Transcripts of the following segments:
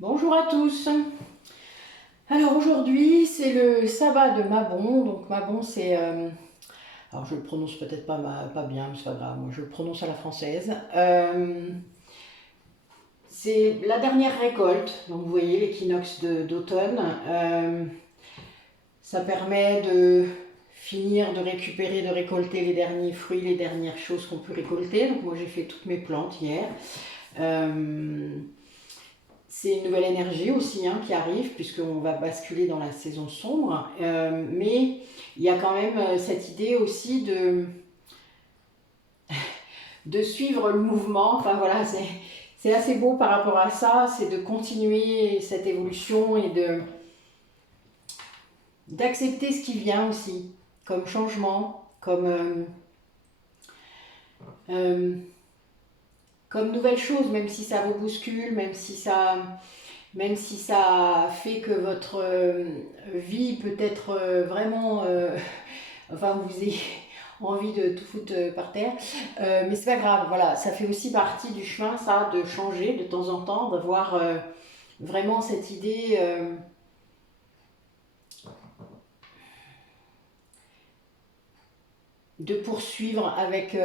Bonjour à tous. Alors aujourd'hui c'est le sabbat de Mabon. Donc Mabon c'est, alors je le prononce peut-être pas bien, mais c'est pas grave, moi je le prononce à la française. C'est la dernière récolte, donc vous voyez l'équinoxe d'automne. Ça permet de finir de récupérer, de récolter les derniers fruits, les dernières choses qu'on peut récolter. Donc moi j'ai fait toutes mes plantes hier. Euh, C'est une nouvelle énergie aussi qui arrive, puisqu'on va basculer dans la saison sombre. Mais il y a quand même cette idée aussi de suivre le mouvement. Enfin voilà, c'est assez beau par rapport à ça, c'est de continuer cette évolution et d'accepter ce qui vient aussi, comme changement, euh, comme nouvelle chose, même si ça vous bouscule, même si ça fait que votre vie peut être vraiment, enfin vous ayez envie de tout foutre par terre, mais c'est pas grave, voilà, ça fait aussi partie du chemin, ça, de changer de temps en temps, d'avoir vraiment cette idée de poursuivre avec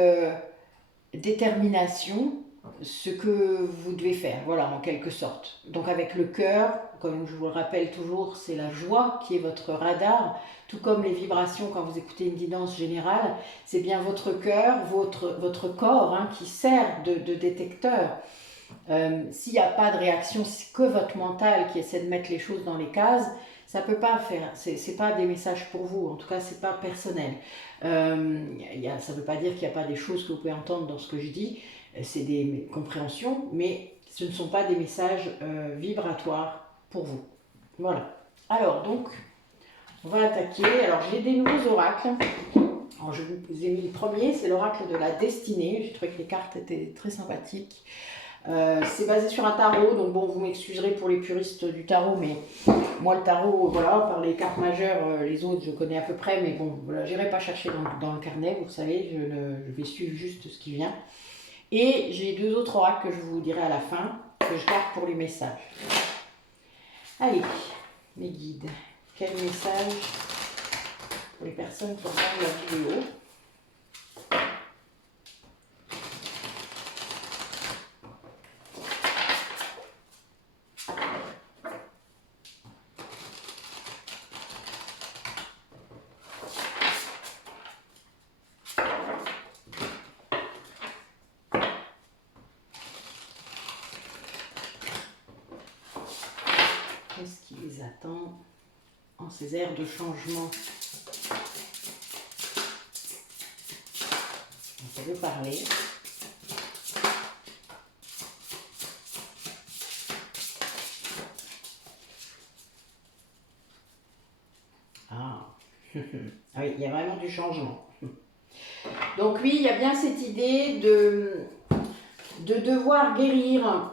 détermination ce que vous devez faire, voilà, en quelque sorte. Donc avec le cœur, comme je vous le rappelle toujours, c'est la joie qui est votre radar, tout comme les vibrations quand vous écoutez une guidance générale, c'est bien votre cœur, votre corps qui sert de détecteur. S'il n'y a pas de réaction, c'est que votre mental qui essaie de mettre les choses dans les cases, ça ne peut pas faire, c'est pas des messages pour vous, en tout cas c'est pas personnel. Ça ne veut pas dire qu'il n'y a pas des choses que vous pouvez entendre dans ce que je dis, c'est des compréhensions, mais ce ne sont pas des messages vibratoires pour vous. Voilà. Alors donc, on va attaquer. Alors j'ai des nouveaux oracles. Alors, je vous ai mis le premier, c'est l'oracle de la destinée. J'ai trouvé que les cartes étaient très sympathiques. C'est basé sur un tarot, donc bon, vous m'excuserez pour les puristes du tarot, mais moi le tarot, voilà, par les cartes majeures, les autres je connais à peu près, mais bon, voilà, j'irai pas chercher dans le carnet, vous savez, je vais suivre juste ce qui vient. Et j'ai deux autres oracles que je vous dirai à la fin, que je garde pour les messages. Allez, mes guides, quel message pour les personnes qui regardent la vidéo? Qu'est-ce qui les attend en ces ères de changement? On peut parler. Ah, oui, il y a vraiment du changement. Donc oui, il y a bien cette idée de devoir guérir.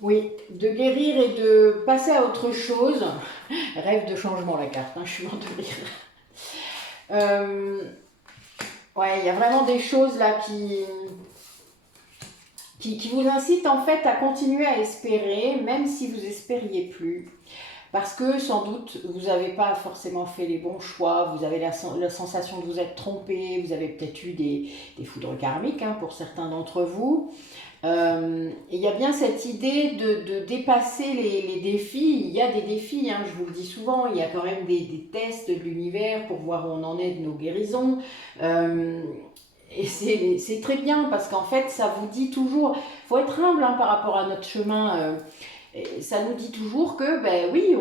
Oui, de guérir et de passer à autre chose. Rêve de changement la carte, je suis morte de rire. Ouais, il y a vraiment des choses là qui vous incitent en fait à continuer à espérer, même si vous espériez plus. Parce que sans doute vous n'avez pas forcément fait les bons choix, vous avez la sensation de vous être trompé, vous avez peut-être eu des foudres karmiques pour certains d'entre vous. Il y a bien cette idée de dépasser les défis. Il y a des défis, je vous le dis souvent, il y a quand même des tests de l'univers pour voir où on en est de nos guérisons. Et c'est très bien parce qu'en fait, ça vous dit toujours, il faut être humble par rapport à notre chemin. Ça nous dit toujours que, ben oui,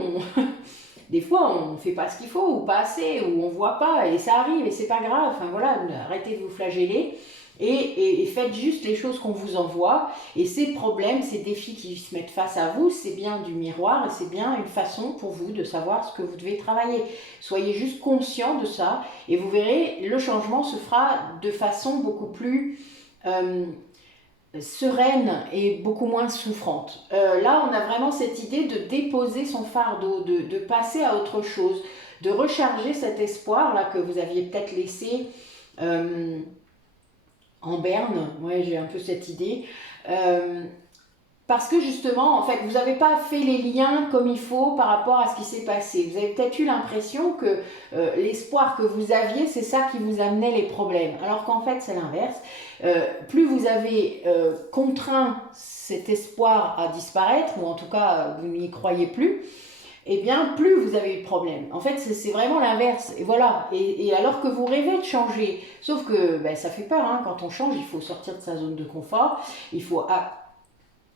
des fois on ne fait pas ce qu'il faut, ou pas assez, ou on ne voit pas, et ça arrive, et c'est pas grave. Enfin voilà, arrêtez de vous flageller. Et faites juste les choses qu'on vous envoie. Et ces problèmes, ces défis qui se mettent face à vous, c'est bien du miroir et c'est bien une façon pour vous de savoir ce que vous devez travailler. Soyez juste conscient de ça et vous verrez, le changement se fera de façon beaucoup plus sereine et beaucoup moins souffrante. Là, on a vraiment cette idée de déposer son fardeau, de passer à autre chose, de recharger cet espoir là que vous aviez peut-être laissé en berne. Ouais, j'ai un peu cette idée. Parce que justement, en fait, vous n'avez pas fait les liens comme il faut par rapport à ce qui s'est passé. Vous avez peut-être eu l'impression que l'espoir que vous aviez, c'est ça qui vous amenait les problèmes. Alors qu'en fait, c'est l'inverse. Plus vous avez contraint cet espoir à disparaître, ou en tout cas, vous n'y croyez plus, eh bien, plus vous avez eu de problèmes. En fait, c'est vraiment l'inverse. Et voilà. Et alors que vous rêvez de changer, sauf que ben, ça fait peur, hein. Quand on change, il faut sortir de sa zone de confort. Il faut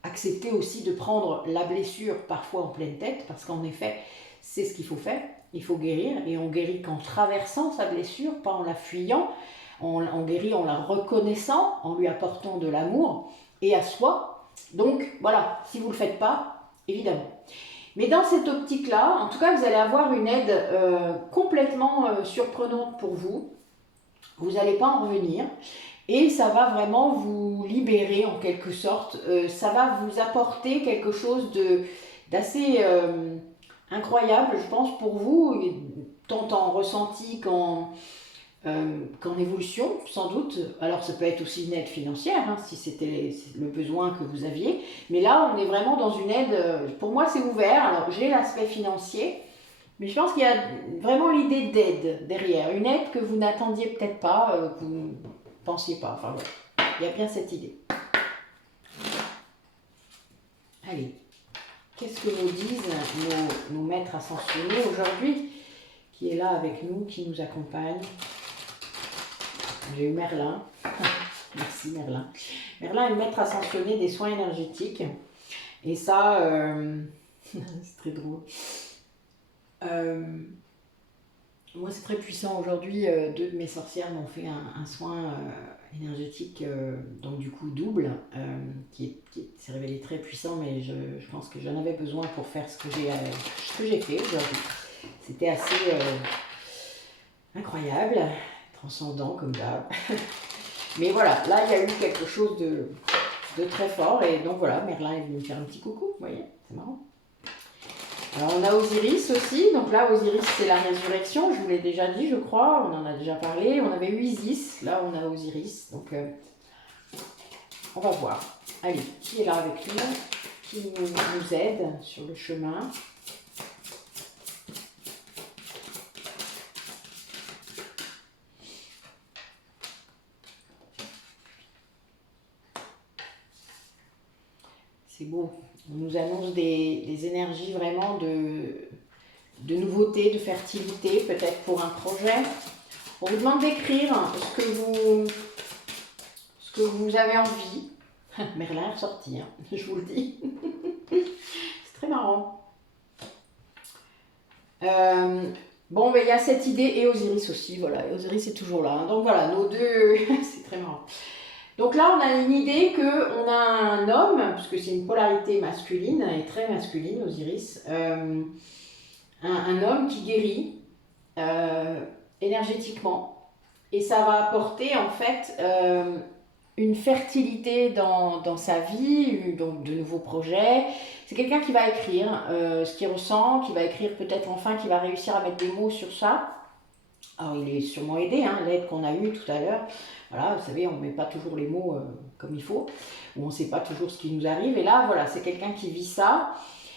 accepter aussi de prendre la blessure parfois en pleine tête, parce qu'en effet, c'est ce qu'il faut faire. Il faut guérir, et on guérit qu'en traversant sa blessure, pas en la fuyant. On guérit en la reconnaissant, en lui apportant de l'amour, et à soi. Donc, voilà, si vous ne le faites pas, évidemment. Mais dans cette optique-là, en tout cas, vous allez avoir une aide complètement surprenante pour vous. Vous n'allez pas en revenir. Et ça va vraiment vous libérer en quelque sorte. Ça va vous apporter quelque chose d'assez incroyable, je pense, pour vous, tant en ressenti qu'en évolution, sans doute. Alors ça peut être aussi une aide financière, hein, si c'était le besoin que vous aviez. Mais là, on est vraiment dans une aide, pour moi c'est ouvert. Alors j'ai l'aspect financier, mais je pense qu'il y a vraiment l'idée d'aide derrière. Une aide que vous n'attendiez peut-être pas, que vous ne pensiez pas. Enfin voilà, il y a bien cette idée. Allez, qu'est-ce que nous disent nos maîtres ascensionnés aujourd'hui, qui est là avec nous, qui nous accompagne? J'ai eu Merlin. Merci Merlin. Merlin est le maître ascensionné des soins énergétiques. Et ça, c'est très drôle. Moi, c'est très puissant. Aujourd'hui, deux de mes sorcières m'ont fait un soin énergétique, donc du coup double, qui s'est révélé très puissant, mais je pense que j'en avais besoin pour faire ce que j'ai fait aujourd'hui. C'était assez incroyable, transcendant comme d'hab. Mais voilà, là, il y a eu quelque chose de très fort, et donc voilà, Merlin est venu me faire un petit coucou, vous voyez, c'est marrant. Alors on a Osiris aussi, donc là Osiris c'est la résurrection, je vous l'ai déjà dit je crois, on en a déjà parlé. On avait eu Isis, là on a Osiris, donc on va voir. Allez, qui est là avec nous, qui nous aide sur le chemin? C'est beau, on nous annonce des énergies vraiment de nouveauté, de fertilité, peut-être pour un projet. On vous demande d'écrire ce que vous avez envie. Merlin est ressorti, hein, je vous le dis. C'est très marrant. Bon, mais il y a cette idée, et Osiris aussi, voilà. Osiris est toujours là, hein. Donc voilà, nos deux, c'est très marrant. Donc là, on a une idée qu'on a un homme, puisque c'est une polarité masculine, et très masculine, Osiris, un homme qui guérit énergétiquement, et ça va apporter en fait une fertilité dans sa vie, donc de nouveaux projets. C'est quelqu'un qui va écrire ce qu'il ressent, qui va écrire peut-être enfin, qui va réussir à mettre des mots sur ça. Alors il est sûrement aidé, hein, l'aide qu'on a eue tout à l'heure. Voilà, vous savez, on ne met pas toujours les mots comme il faut, ou on ne sait pas toujours ce qui nous arrive. Et là, voilà, c'est quelqu'un qui vit ça.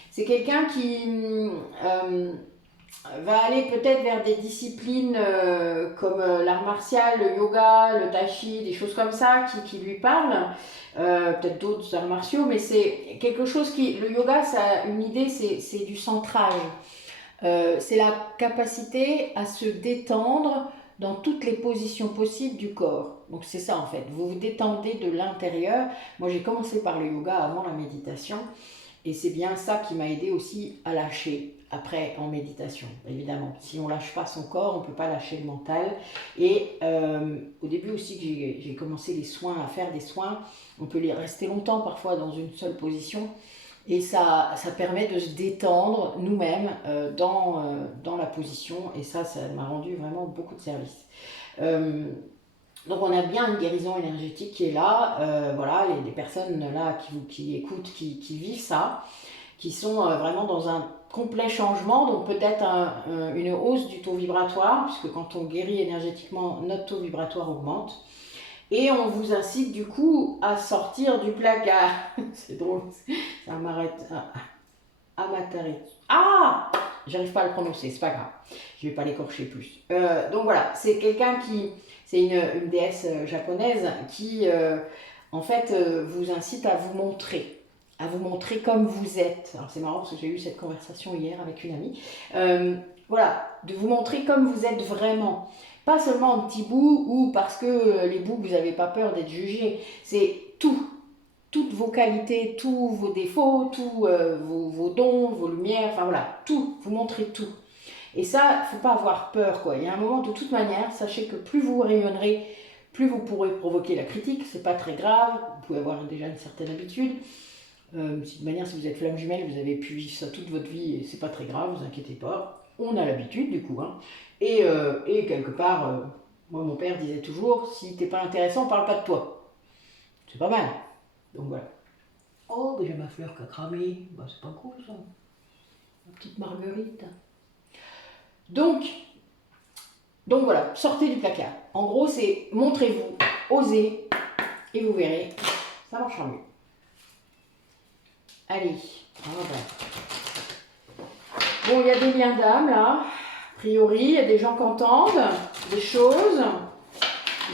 C'est quelqu'un qui va aller peut-être vers des disciplines comme l'art martial, le yoga, le tai chi, des choses comme ça qui lui parlent. Peut-être d'autres arts martiaux, mais c'est quelque chose qui... Le yoga, ça a une idée, c'est du centrage. C'est la capacité à se détendre dans toutes les positions possibles du corps. Donc c'est ça en fait, vous vous détendez de l'intérieur. Moi j'ai commencé par le yoga avant la méditation, et c'est bien ça qui m'a aidé aussi à lâcher après en méditation. Évidemment, si on lâche pas son corps, on peut pas lâcher le mental. Et au début aussi que j'ai commencé les soins, à faire des soins, on peut rester longtemps parfois dans une seule position. Et ça permet de se détendre nous-mêmes dans la position, et ça m'a rendu vraiment beaucoup de service. Donc on a bien une guérison énergétique qui est là, voilà, des personnes là qui écoutent, qui vivent ça, qui sont vraiment dans un complet changement, donc peut-être une hausse du taux vibratoire, puisque quand on guérit énergétiquement, notre taux vibratoire augmente. Et on vous incite du coup à sortir du placard. C'est drôle, ça m'arrête. Amatari. Ah, j'arrive pas à le prononcer, c'est pas grave. Je vais pas l'écorcher plus. Donc voilà, c'est quelqu'un qui, c'est une déesse japonaise qui, en fait, vous incite à vous montrer comme vous êtes. Alors c'est marrant parce que j'ai eu cette conversation hier avec une amie. Voilà, de vous montrer comme vous êtes vraiment. Pas seulement un petit bout ou parce que les bouts, vous n'avez pas peur d'être jugé. C'est tout. Toutes vos qualités, tous vos défauts, tous vos dons, vos lumières, enfin voilà, tout, vous montrez tout. Et ça, il ne faut pas avoir peur, quoi. Il y a un moment, de toute manière, sachez que plus vous rayonnerez, plus vous pourrez provoquer la critique, c'est pas très grave, vous pouvez avoir déjà une certaine habitude. De toute manière, si vous êtes flamme jumelle, vous avez pu vivre ça toute votre vie et c'est pas très grave, vous inquiétez pas. On a l'habitude, du coup. Hein. Et quelque part, moi, mon père disait toujours, si t'es pas intéressant, parle pas de toi. C'est pas mal. Donc voilà. Oh, j'ai ma fleur qui a cramé. Bah, c'est pas cool ça. Ma petite marguerite. Donc voilà, sortez du placard. En gros, c'est montrez-vous, osez, et vous verrez, ça marchera mieux. Allez. Ah, bah. Bon, il y a des liens d'âme là. A priori, il y a des gens qui entendent des choses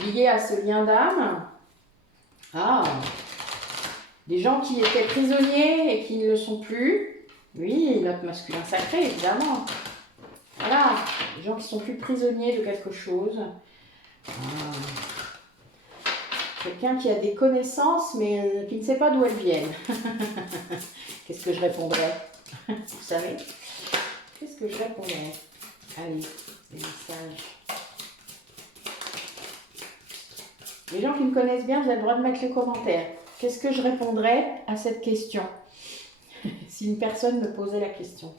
liées à ce lien d'âme. Ah, des gens qui étaient prisonniers et qui ne le sont plus. Oui, notre masculin sacré, évidemment. Voilà, des gens qui sont plus prisonniers de quelque chose. Ah. Quelqu'un qui a des connaissances, mais qui ne sait pas d'où elles viennent. Qu'est-ce que je répondrais? Vous savez? Qu'est-ce que je répondrais? Allez, les messages. Les gens qui me connaissent bien, vous avez le droit de mettre les commentaires. Qu'est-ce que je répondrais à cette question? Si une personne me posait la question.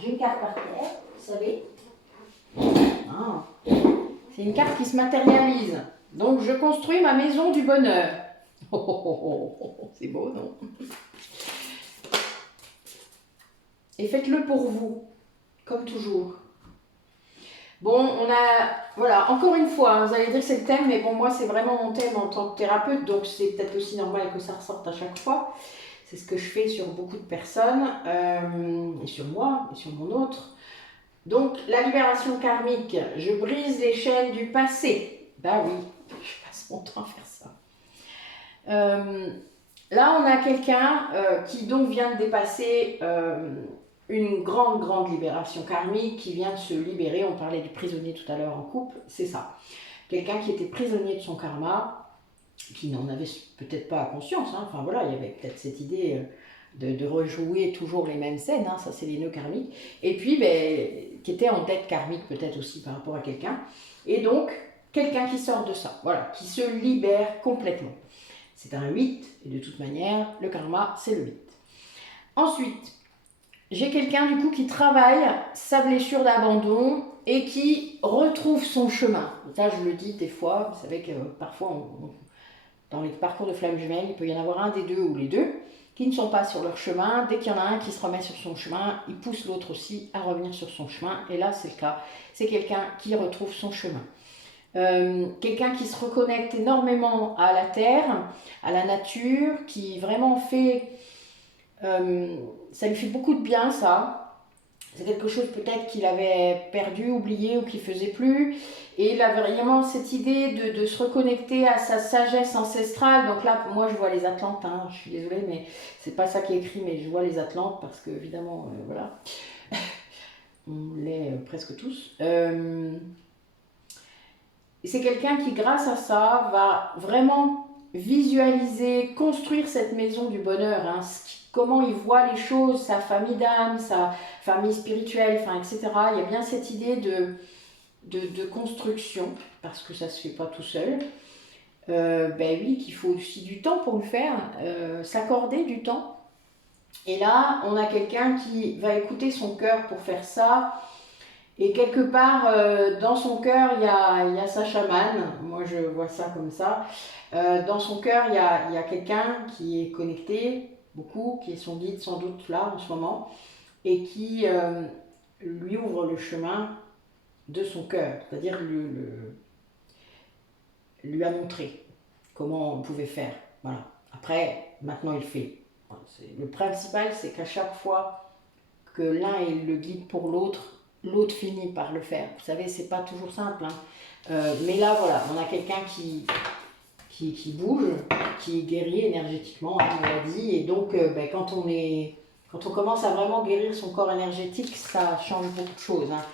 J'ai une carte par terre, vous savez. Ah. C'est une carte qui se matérialise. Donc je construis ma maison du bonheur. Oh, oh, oh, oh, c'est beau, non? Et faites-le pour vous, comme toujours. Bon, on a, voilà, encore une fois, hein, vous allez dire que c'est le thème, mais bon, moi c'est vraiment mon thème en tant que thérapeute, donc c'est peut-être aussi normal que ça ressorte à chaque fois. C'est ce que je fais sur beaucoup de personnes, et sur moi, et sur mon autre. Donc, la libération karmique, je brise les chaînes du passé. Bah oui, je passe mon temps à faire ça. Là, on a quelqu'un qui donc vient de dépasser une grande libération karmique, qui vient de se libérer. On parlait du prisonnier tout à l'heure en couple, c'est ça. Quelqu'un qui était prisonnier de son karma, qui n'en avait peut-être pas conscience. Hein. Enfin voilà, il y avait peut-être cette idée de rejouer toujours les mêmes scènes, hein. Ça c'est les nœuds karmiques. Et puis, qui était en dette karmique peut-être aussi par rapport à quelqu'un. Et donc, quelqu'un qui sort de ça, voilà, qui se libère complètement. C'est un 8, et de toute manière, le karma, c'est le 8. Ensuite, j'ai quelqu'un du coup qui travaille sa blessure d'abandon et qui retrouve son chemin. Ça, je le dis des fois, vous savez que parfois, dans les parcours de flammes jumelles, il peut y en avoir un des deux ou les deux qui ne sont pas sur leur chemin. Dès qu'il y en a un qui se remet sur son chemin, il pousse l'autre aussi à revenir sur son chemin. Et là, c'est le cas. C'est quelqu'un qui retrouve son chemin. Quelqu'un qui se reconnecte énormément à la terre, à la nature, qui vraiment fait... ça lui fait beaucoup de bien, ça. C'est quelque chose peut-être qu'il avait perdu, oublié ou qu'il ne faisait plus. Et il avait vraiment cette idée de se reconnecter à sa sagesse ancestrale. Donc là, moi, je vois les Atlantes. Hein. Je suis désolée, mais c'est pas ça qui est écrit, mais je vois les Atlantes parce que, évidemment, voilà. On l'est presque tous. Et c'est quelqu'un qui, grâce à ça, va vraiment visualiser, construire cette maison du bonheur. Hein. Comment il voit les choses, sa famille d'âme, sa famille spirituelle, enfin, etc. Il y a bien cette idée de construction, parce que ça ne se fait pas tout seul. Ben oui, qu'il faut aussi du temps pour le faire, s'accorder du temps. Et là, on a quelqu'un qui va écouter son cœur pour faire ça. Et quelque part, dans son cœur, il y a sa chamane. Moi, je vois ça comme ça. Dans son cœur, il y a quelqu'un qui est connecté, beaucoup, qui est son guide sans doute là en ce moment. et qui lui ouvre le chemin de son cœur, c'est-à-dire lui a montré comment on pouvait faire. Voilà. Après, maintenant il fait. Le principal, c'est qu'à chaque fois que l'un est le guide pour l'autre, l'autre finit par le faire. Vous savez, c'est pas toujours simple, hein. Mais là, voilà, on a quelqu'un qui bouge, qui guérit énergétiquement, hein, on l'a dit. Et donc, quand on commence à vraiment guérir son corps énergétique, ça change beaucoup de choses, hein.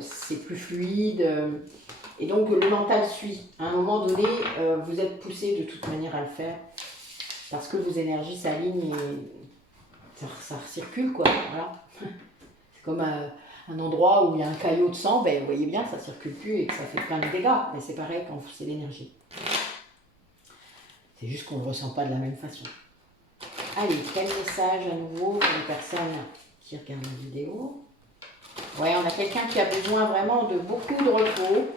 C'est plus fluide. Et donc, le mental suit. À un moment donné, vous êtes poussé de toute manière à le faire parce que vos énergies s'alignent et ça circule, quoi. Voilà. C'est comme un endroit où il y a un caillot de sang, vous voyez bien, ça circule plus et que ça fait plein de dégâts. Mais c'est pareil quand c'est l'énergie. C'est juste qu'on ne le ressent pas de la même façon. Allez, quel message à nouveau pour les personnes qui regardent la vidéo? Ouais, on a quelqu'un qui a besoin vraiment de beaucoup de repos,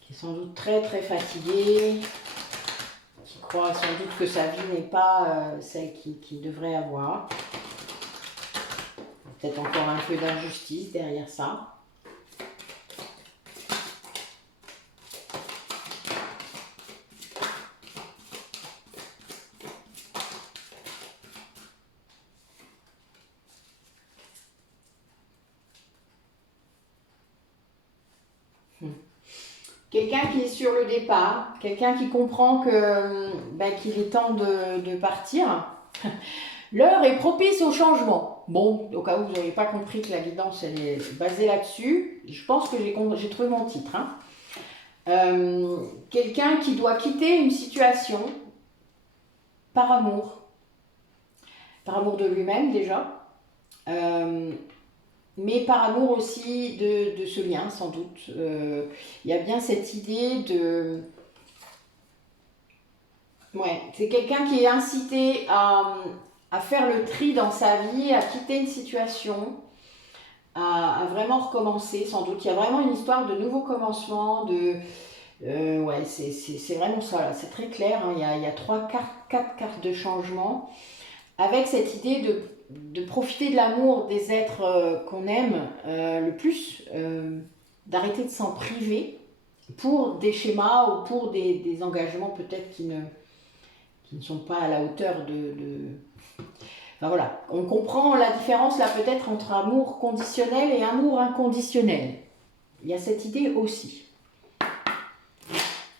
qui est sans doute très très fatigué, qui croit sans doute que sa vie n'est pas celle qu'il devrait avoir. Peut-être encore un peu d'injustice derrière ça. Quelqu'un qui est sur le départ, quelqu'un qui comprend qu'il est temps de partir. L'heure est propice au changement. Bon, au cas où vous n'avez pas compris que la guidance elle est basée là-dessus, je pense que j'ai trouvé mon titre, hein. Quelqu'un qui doit quitter une situation par amour de lui-même déjà, mais par amour aussi de ce lien sans doute. Il y a bien cette idée de... Ouais, c'est quelqu'un qui est incité à faire le tri dans sa vie, à quitter une situation, à vraiment recommencer sans doute. Il y a vraiment une histoire de nouveau commencement, ouais, c'est vraiment ça, là. C'est très clair, hein. Il y a 4 cartes de changement, avec cette idée de profiter de l'amour des êtres qu'on aime le plus, d'arrêter de s'en priver pour des schémas ou pour des engagements peut-être qui ne sont pas à la hauteur Enfin voilà, on comprend la différence là peut-être entre amour conditionnel et amour inconditionnel. Il y a cette idée aussi.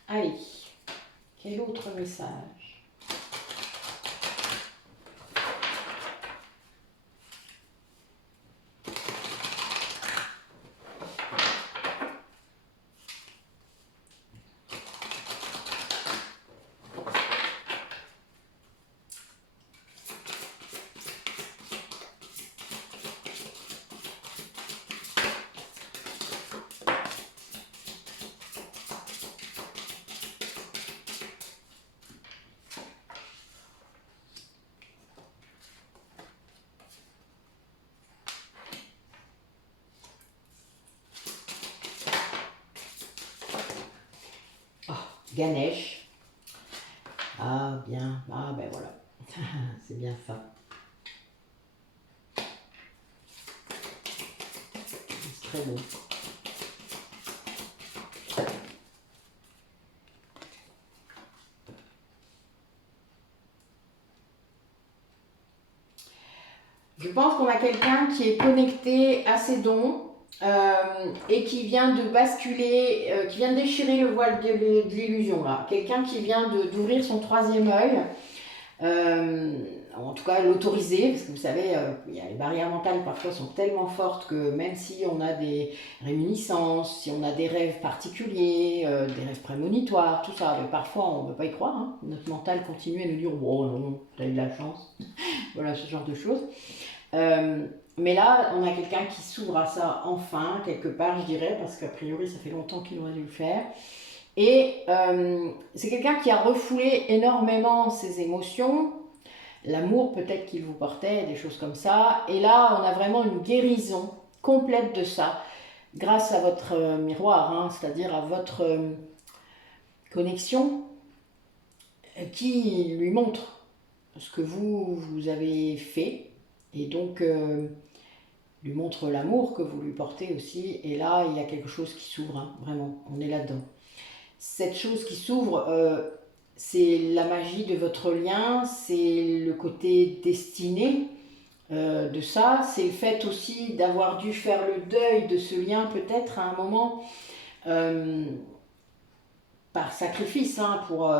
Allez, quel autre message? Ganesh. Ah bien, ah ben voilà, c'est bien ça. C'est très beau. Je pense qu'on a quelqu'un qui est connecté à ses dons et qui vient de basculer, qui vient de déchirer le voile de l'illusion là. Quelqu'un qui vient d'ouvrir son troisième œil, en tout cas l'autoriser, parce que vous savez, les barrières mentales parfois sont tellement fortes que même si on a des réminiscences, si on a des rêves particuliers, des rêves prémonitoires, tout ça, parfois on ne peut pas y croire, hein. Notre mental continue à nous dire « Oh non, t'as eu de la chance », voilà ce genre de choses. Mais là, on a quelqu'un qui s'ouvre à ça enfin, quelque part, je dirais, parce qu'a priori, ça fait longtemps qu'il aurait dû le faire. Et c'est quelqu'un qui a refoulé énormément ses émotions, l'amour peut-être qu'il vous portait, des choses comme ça. Et là, on a vraiment une guérison complète de ça, grâce à votre miroir, hein, c'est-à-dire à votre connexion qui lui montre ce que vous avez fait, Et donc, lui montre l'amour que vous lui portez aussi. Et là, il y a quelque chose qui s'ouvre, hein, vraiment, on est là-dedans. Cette chose qui s'ouvre, c'est la magie de votre lien, c'est le côté destiné de ça, c'est le fait aussi d'avoir dû faire le deuil de ce lien peut-être à un moment, euh, par sacrifice, hein, pour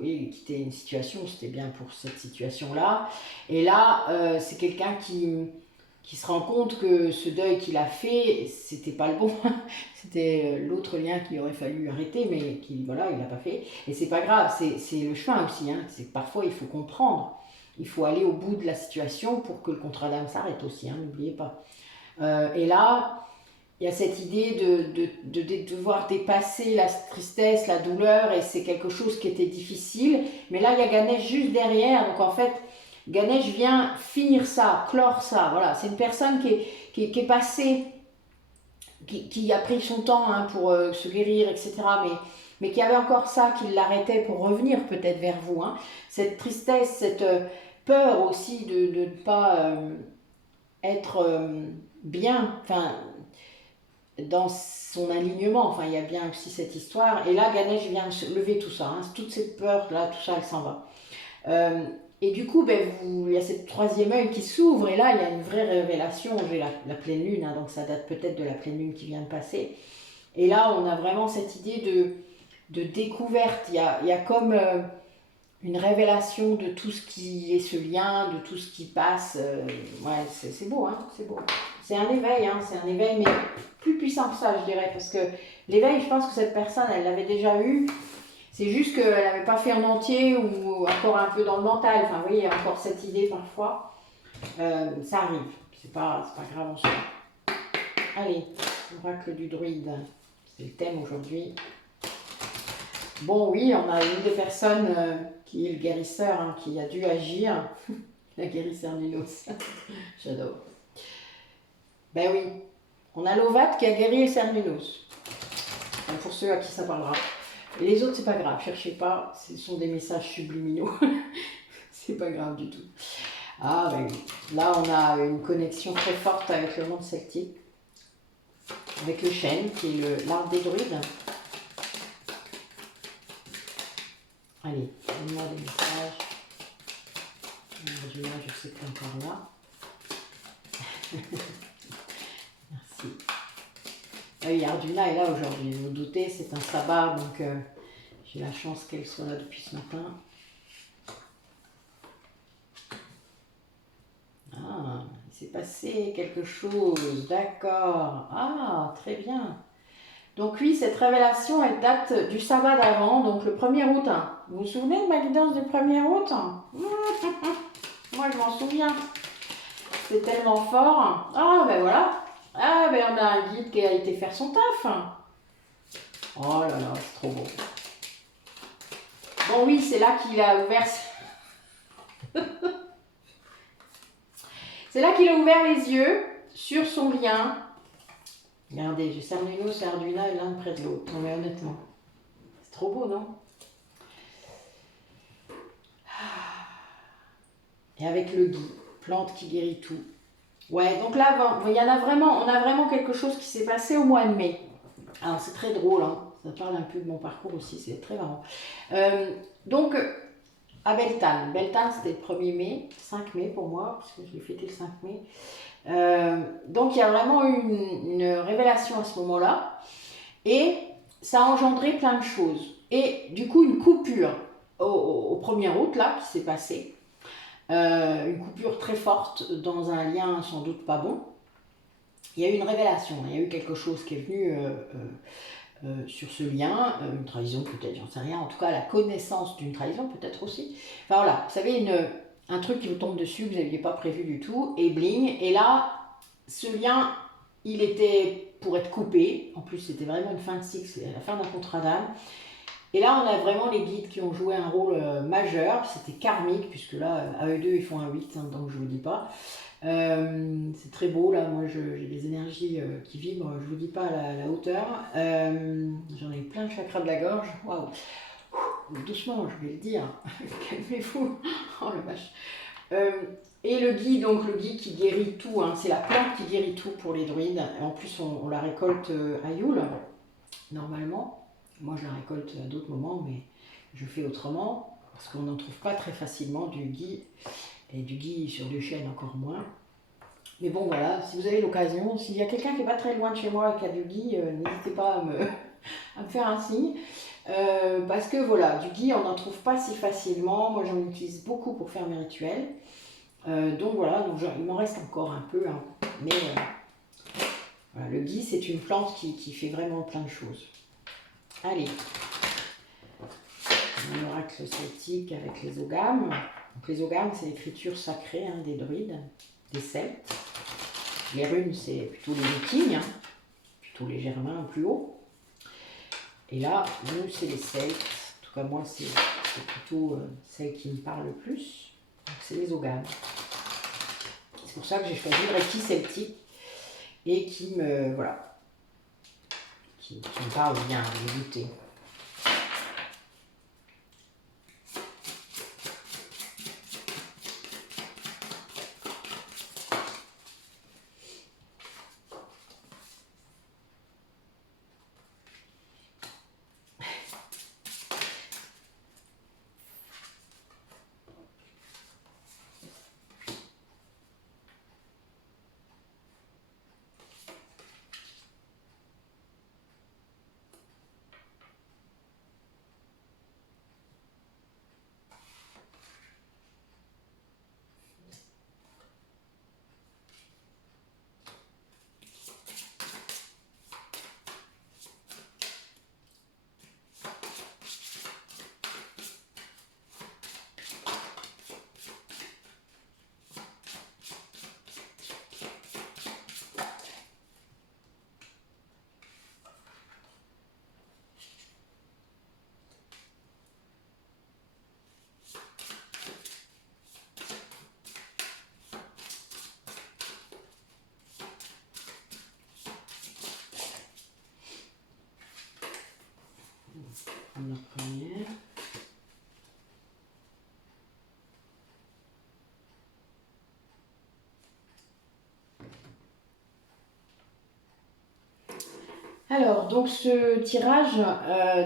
oui, quitter une situation, c'était bien pour cette situation-là. Et là, c'est quelqu'un qui se rend compte que ce deuil qu'il a fait, c'était pas le bon. C'était l'autre lien qu'il aurait fallu arrêter, mais qui, voilà, il l'a pas fait. Et c'est pas grave, c'est le chemin aussi. Hein. C'est que parfois, il faut comprendre. Il faut aller au bout de la situation pour que le contrat d'âme s'arrête aussi, hein, n'oubliez pas. Et là, il y a cette idée de devoir dépasser la tristesse, la douleur, et c'est quelque chose qui était difficile. Mais là, il y a Ganesh juste derrière, donc en fait, Ganesh vient finir ça, clore ça. Voilà, c'est une personne qui est passée, qui a pris son temps, hein, pour se guérir, etc. Mais qui avait encore ça, qui l'arrêtait pour revenir peut-être vers vous. Hein. Cette tristesse, cette peur aussi de ne pas être bien, enfin, dans son alignement. Enfin, il y a bien aussi cette histoire. Et là, Ganesh vient lever tout ça. Hein. Toute cette peur-là, tout ça, elle s'en va. Et du coup, il y a cette troisième œil qui s'ouvre. Et là, il y a une vraie révélation. J'ai la pleine lune, hein, donc ça date peut-être de la pleine lune qui vient de passer. Et là, on a vraiment cette idée de découverte. Il y a comme une révélation de tout ce qui est ce lien, de tout ce qui passe. Ouais, c'est beau, hein, c'est beau. C'est un éveil, hein, c'est un éveil, mais plus puissant que ça, je dirais, parce que l'éveil, je pense que cette personne, elle l'avait déjà eu. C'est juste qu'elle n'avait pas fait en entier ou encore un peu dans le mental. Enfin, vous voyez, il y a encore cette idée parfois. Ça arrive, c'est pas grave en soi. Allez, oracle du druide, c'est le thème aujourd'hui. Bon, oui, on a une des personnes qui est le guérisseur, hein, qui a dû agir. La guérisseur Minos. J'adore. Ben oui, on a Lovat qui a guéri le Cernunos. Enfin, pour ceux à qui ça parlera. Et les autres, c'est pas grave, cherchez pas, ce sont des messages subliminaux. C'est pas grave du tout. Ah ben oui, là on a une connexion très forte avec le monde celtique. Avec le chêne, qui est l'arbre des druides. Allez, donne-moi des messages. Arjuna, je sais que tu es encore là. Merci. Ah oui, Arjuna est là aujourd'hui. Vous vous doutez, c'est un sabbat, donc j'ai la chance qu'elle soit là depuis ce matin. Ah, il s'est passé quelque chose, d'accord. Ah, très bien. Donc oui, cette révélation, elle date du sabbat d'avant, donc le 1er août. Hein. Vous vous souvenez de ma guidance du 1er août? Moi, je m'en souviens. C'est tellement fort. Ah, ben voilà. Ah, ben on a un guide qui a été faire son taf. Oh là là, c'est trop beau. Bon, oui, c'est là qu'il a ouvert... C'est là qu'il a ouvert les yeux sur son lien. Regardez, j'ai Cernunnos et Arduina l'un près de l'autre. Non mais honnêtement, c'est trop beau, non? Et avec le gui, plante qui guérit tout. Ouais, donc là, il y en a vraiment, on a vraiment quelque chose qui s'est passé au mois de mai. Alors c'est très drôle, hein. Ça parle un peu de mon parcours aussi, c'est très marrant. Donc, à Beltane. Beltane, c'était le 1er mai, 5 mai pour moi, parce que je l'ai fêté le 5 mai. Donc il y a vraiment eu une révélation à ce moment-là. Et ça a engendré plein de choses. Et du coup, une coupure au 1er août, là, qui s'est passée. Une coupure très forte dans un lien sans doute pas bon. Il y a eu une révélation, il y a eu quelque chose qui est venu sur ce lien, une trahison peut-être, j'en sais rien, en tout cas la connaissance d'une trahison peut-être aussi. Enfin voilà, vous savez, un truc qui vous tombe dessus, que vous n'aviez pas prévu du tout, et bling, et là, ce lien, il était pour être coupé, en plus c'était vraiment une fin de cycle, la fin d'un contrat d'âme. Et là, on a vraiment les guides qui ont joué un rôle majeur, c'était karmique, puisque là, à eux deux, ils font un 8, hein, donc je ne vous dis pas. C'est très beau, là, moi j'ai des énergies qui vibrent, je ne vous dis pas la hauteur. J'en ai plein de chakras de la gorge, waouh! Doucement, je vais le dire, calmez-vous, oh la vache. Et le gui, donc le gui qui guérit tout, hein, c'est la plante qui guérit tout pour les druides. En plus, on la récolte à Yule, normalement. Moi, je la récolte à d'autres moments, mais je fais autrement, parce qu'on n'en trouve pas très facilement du gui, et du gui sur du chêne encore moins. Mais bon, voilà, si vous avez l'occasion, s'il y a quelqu'un qui n'est pas très loin de chez moi et qui a du gui, n'hésitez pas à me faire un signe. Parce que voilà, du gui, on n'en trouve pas si facilement. Moi, j'en utilise beaucoup pour faire mes rituels. Donc voilà, donc il m'en reste encore un peu, hein. Mais voilà, le gui, c'est une plante qui fait vraiment plein de choses. Allez, un oracle celtique avec les ogames. Donc les ogames, c'est l'écriture sacrée, hein, des druides, des celtes. Les runes, c'est plutôt les vikings, hein, plutôt les germains plus haut. Et là, nous, c'est les celtes. En tout cas, moi, c'est plutôt celle qui me parle le plus. Donc c'est les ogames. C'est pour ça que j'ai choisi le Reiki celtique et qui me, voilà, qui me parle bien, j'ai goûté. La première. Alors, donc ce tirage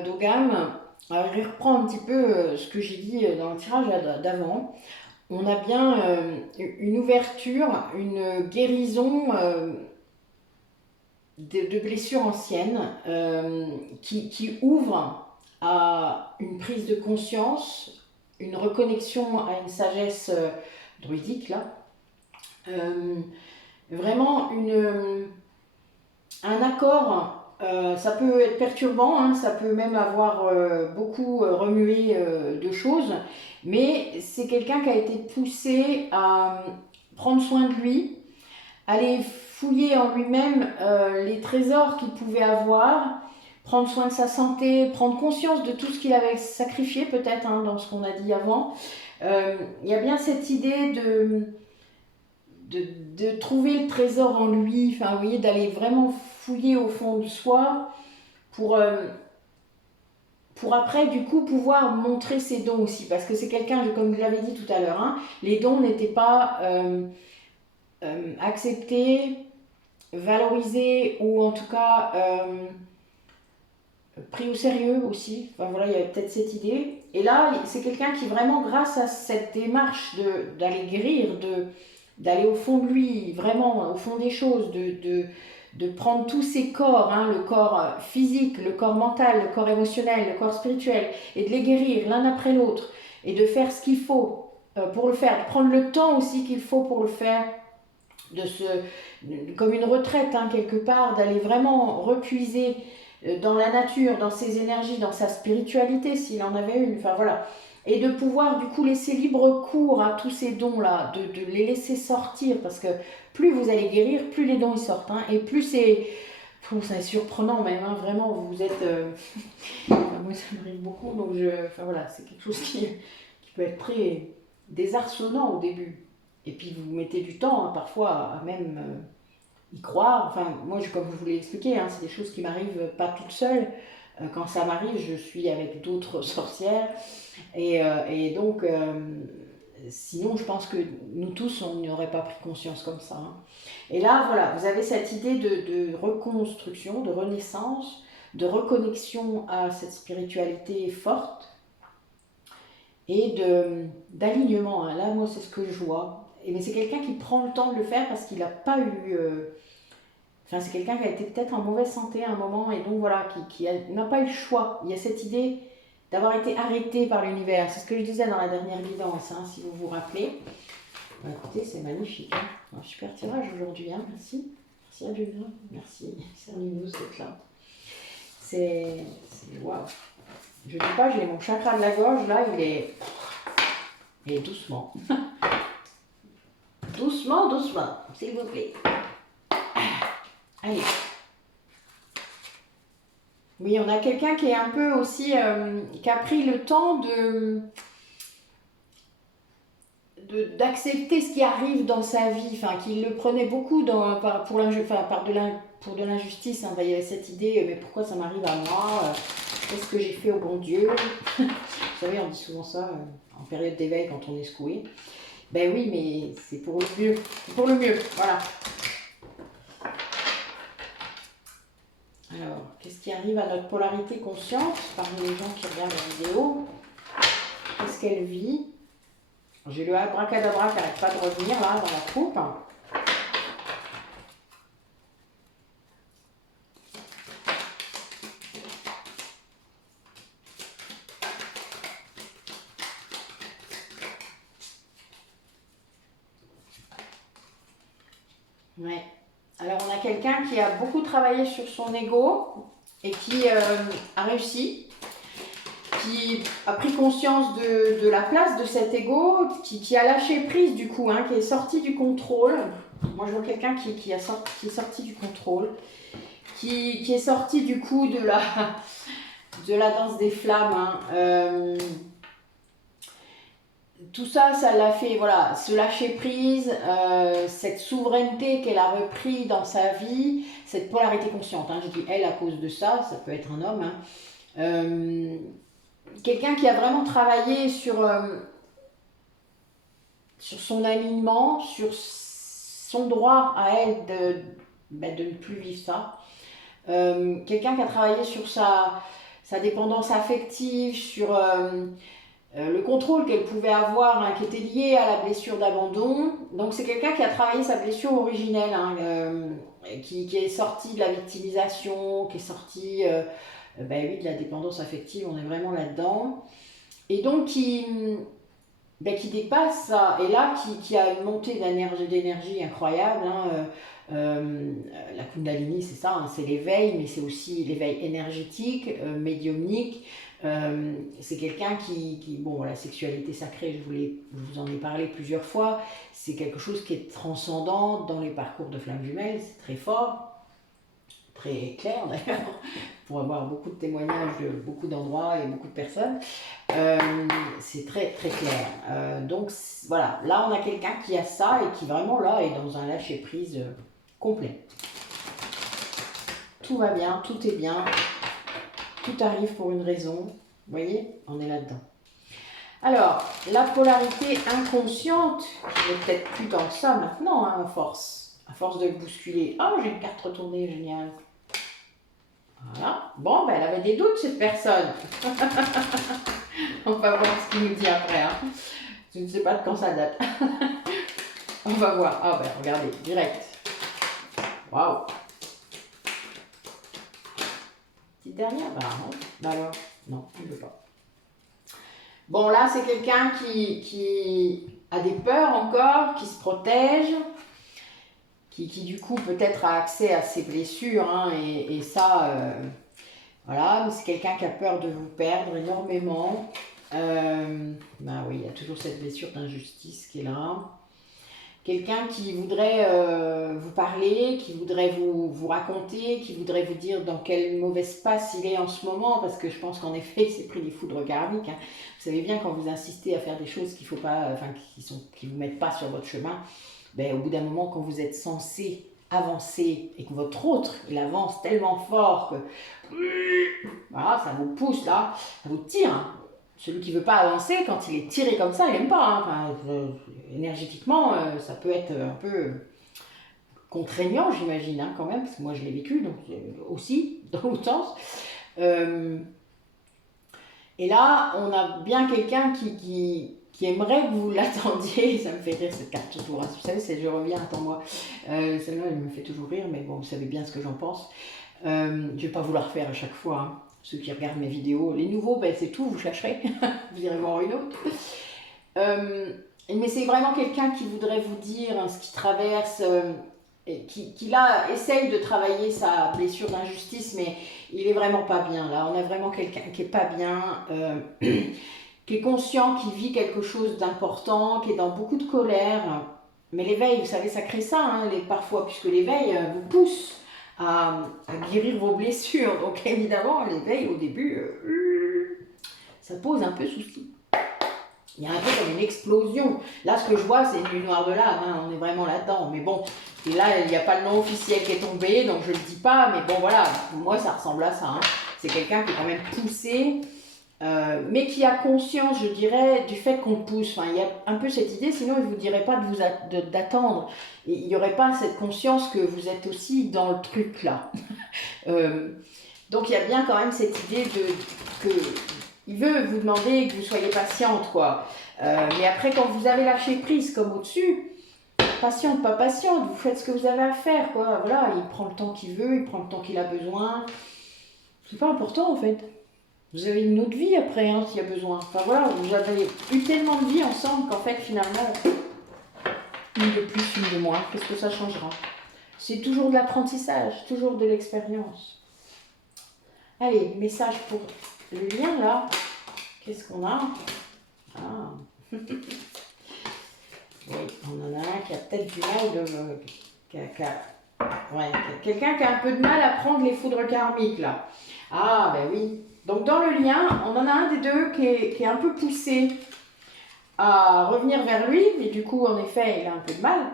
d'Ogam, je vais reprendre un petit peu ce que j'ai dit dans le tirage d'avant. On a bien une ouverture, une guérison de blessures anciennes qui ouvre à une prise de conscience, une reconnexion à une sagesse druidique, là. Vraiment un accord. Ça peut être perturbant, hein, ça peut même avoir beaucoup remué de choses, mais c'est quelqu'un qui a été poussé à prendre soin de lui, aller fouiller en lui-même les trésors qu'il pouvait avoir, prendre soin de sa santé, prendre conscience de tout ce qu'il avait sacrifié peut-être, hein, dans ce qu'on a dit avant. Il y a bien cette idée de trouver le trésor en lui, enfin, vous voyez, d'aller vraiment fouiller au fond de soi pour après, du coup, pouvoir montrer ses dons aussi. Parce que c'est quelqu'un, comme je l'avais dit tout à l'heure, hein, les dons n'étaient pas acceptés, valorisés ou en tout cas pris au sérieux aussi. Enfin voilà, il y avait peut-être cette idée. Et là, c'est quelqu'un qui vraiment, grâce à cette démarche d'aller guérir, d'aller au fond de lui, vraiment au fond des choses, de prendre tous ses corps, hein, le corps physique, le corps mental, le corps émotionnel, le corps spirituel, et de les guérir l'un après l'autre, et de faire ce qu'il faut pour le faire, de prendre le temps aussi qu'il faut pour le faire, comme une retraite, hein, quelque part, d'aller vraiment repuiser dans la nature, dans ses énergies, dans sa spiritualité, s'il en avait une, enfin voilà. Et de pouvoir du coup laisser libre cours à tous ces dons-là, de les laisser sortir, parce que plus vous allez guérir, plus les dons ils sortent, hein, et plus c'est surprenant même, hein, vraiment, vous êtes... enfin, moi ça m'arrive beaucoup, donc enfin voilà, c'est quelque chose qui peut être très désarçonnant au début. Et puis vous mettez du temps, hein, parfois, à même y croire. Enfin, moi, comme je vous l'ai expliqué, hein, c'est des choses qui m'arrivent pas toute seule. Quand ça m'arrive, je suis avec d'autres sorcières. Et donc, Sinon, je pense que nous tous, on n'aurait pas pris conscience comme ça. Hein. Et là, voilà, vous avez cette idée de reconstruction, de renaissance, de reconnexion à cette spiritualité forte et d'alignement. Hein. Là, moi, c'est ce que je vois. Mais c'est quelqu'un qui prend le temps de le faire parce qu'il n'a pas eu... Enfin, c'est quelqu'un qui a été peut-être en mauvaise santé à un moment et donc voilà, qui n'a pas eu le choix. Il y a cette idée d'avoir été arrêté par l'univers. C'est ce que je disais dans la dernière guidance, hein, si vous vous rappelez. Bah, écoutez, c'est magnifique. Hein. Un super tirage aujourd'hui, hein. Merci. Merci à Julien. Merci. C'est lumineux d'être là. C'est waouh. Je dis pas, j'ai mon chakra de la gorge, là, il est doucement. Doucement, doucement, s'il vous plaît. Allez. Oui, on a quelqu'un qui est un peu aussi, qui a pris le temps d'accepter ce qui arrive dans sa vie, enfin, qui le prenait beaucoup pour de l'injustice. Hein. Il y avait cette idée, mais pourquoi ça m'arrive à moi qu'est-ce que j'ai fait au bon Dieu? Vous savez, on dit souvent ça en période d'éveil quand on est secoué. Ben oui, mais c'est pour le mieux. C'est pour le mieux, voilà. Alors, qu'est-ce qui arrive à notre polarité consciente parmi les gens qui regardent la vidéo? Qu'est-ce qu'elle vit? J'ai le abracadabra qui n'arrête pas de revenir là dans la coupe. Ouais. Alors on a quelqu'un qui a beaucoup travaillé sur son ego et qui a réussi, qui a pris conscience de la place de cet ego, qui a lâché prise du coup, hein, qui est sorti du contrôle. Moi je vois quelqu'un qui est sorti du contrôle, qui est sorti du coup de la danse des flammes. Hein. Tout ça, ça l'a fait, voilà, se lâcher prise, cette souveraineté qu'elle a repris dans sa vie, cette polarité consciente. Hein, je dis elle à cause de ça, ça peut être un homme. Hein. Quelqu'un qui a vraiment travaillé sur son alignement, sur son droit à elle de ne plus vivre ça. Quelqu'un qui a travaillé sur sa dépendance affective, sur le contrôle qu'elle pouvait avoir, hein, qui était lié à la blessure d'abandon. Donc c'est quelqu'un qui a travaillé sa blessure originelle, hein, qui est sorti de la victimisation, qui est sorti oui, de la dépendance affective, on est vraiment là-dedans. Et donc qui dépasse ça, et là qui a une montée d'énergie incroyable. Hein, la Kundalini, c'est ça, hein, c'est l'éveil, mais c'est aussi l'éveil énergétique, médiumnique. C'est quelqu'un bon, la sexualité sacrée, je vous en ai parlé plusieurs fois, c'est quelque chose qui est transcendant dans les parcours de flammes jumelles, c'est très fort, très clair d'ailleurs, pour avoir beaucoup de témoignages de beaucoup d'endroits et beaucoup de personnes. C'est très très clair. Donc voilà, là on a quelqu'un qui a ça et qui vraiment là est dans un lâcher prise complet. Tout va bien, tout est bien, tout arrive pour une raison. Vous voyez, on est là-dedans. Alors, la polarité inconsciente, qui n'est peut-être plus dans ça maintenant, hein, à force de bousculer. Oh, j'ai une carte retournée, génial. Voilà. Bon, elle avait des doutes, cette personne. On va voir ce qu'il nous dit après. Hein. Je ne sais pas de quand ça date. On va voir. Ah regardez, direct. Waouh. Petite dernière, non. Alors, non, je ne veux pas. Bon, là, c'est quelqu'un qui a des peurs encore, qui se protège, qui du coup peut-être a accès à ses blessures, hein, et ça, voilà, c'est quelqu'un qui a peur de vous perdre énormément. Oui, il y a toujours cette blessure d'injustice qui est là. Quelqu'un qui voudrait vous parler, qui voudrait vous raconter, qui voudrait vous dire dans quel mauvais espace il est en ce moment, parce que je pense qu'en effet, il s'est pris des foudres karmiques. Hein. Vous savez bien, quand vous insistez à faire des choses qu'il faut pas, qui vous mettent pas sur votre chemin, au bout d'un moment, quand vous êtes censé avancer et que votre autre, il avance tellement fort que voilà, ça vous pousse là, ça vous tire. Hein. celui qui veut pas avancer, quand il est tiré comme ça, il n'aime pas. Hein. Enfin, énergétiquement, ça peut être un peu contraignant, j'imagine, hein, quand même, parce que moi je l'ai vécu, donc aussi, dans l'autre sens. Euh, et là, on a bien quelqu'un qui aimerait que vous l'attendiez. Ça me fait rire cette carte toujours. Hein. Vous savez, c'est je reviens, attends-moi. Celle-là, elle me fait toujours rire, mais bon, vous savez bien ce que j'en pense. Je ne vais pas vous la refaire à chaque fois. Hein. Ceux qui regardent mes vidéos, les nouveaux, ben, c'est tout, vous chercherez. Vous irez voir une autre. Mais c'est vraiment quelqu'un qui voudrait vous dire hein, ce qui traverse, qui là essaye de travailler sa blessure d'injustice, mais il est vraiment pas bien. Là, on a vraiment quelqu'un qui est pas bien, qui est conscient, qui vit quelque chose d'important, qui est dans beaucoup de colère. Mais l'éveil, vous savez, ça crée ça, hein, parfois, puisque l'éveil vous pousse à guérir vos blessures. Donc évidemment, l'éveil au début, ça pose un peu souci. Il y a un peu comme une explosion. Là, ce que je vois, c'est une nuit noire de l'âme. Hein. On est vraiment là-dedans. Mais bon, et là, il n'y a pas le nom officiel qui est tombé, donc je ne le dis pas. Mais bon, voilà, moi, ça ressemble à ça. Hein. C'est quelqu'un qui est quand même poussé, mais qui a conscience, je dirais, du fait qu'on le pousse. Enfin, il y a un peu cette idée, sinon, je ne vous dirais pas d'attendre. Il n'y aurait pas cette conscience que vous êtes aussi dans le truc, là. Donc, il y a bien quand même cette idée que... Il veut vous demander que vous soyez patiente, quoi. Mais après, quand vous avez lâché prise, comme au-dessus, patiente, pas patiente, vous faites ce que vous avez à faire, quoi. Voilà, il prend le temps qu'il veut, il prend le temps qu'il a besoin. C'est pas important, en fait. Vous avez une autre vie après, hein, s'il y a besoin. Enfin, voilà, vous avez eu tellement de vie ensemble qu'en fait, finalement, une de plus, une de moins, qu'est-ce que ça changera? C'est toujours de l'apprentissage, toujours de l'expérience. Allez, message pour le lien, là. Qu'est-ce qu'on a? Ah. Oui, on en a un qui a peut-être du mal de... quelqu'un qui a un peu de mal à prendre les foudres karmiques, là. Ah, ben oui. Donc, dans le lien, on en a un des deux qui est un peu poussé à revenir vers lui, mais du coup, en effet, il a un peu de mal.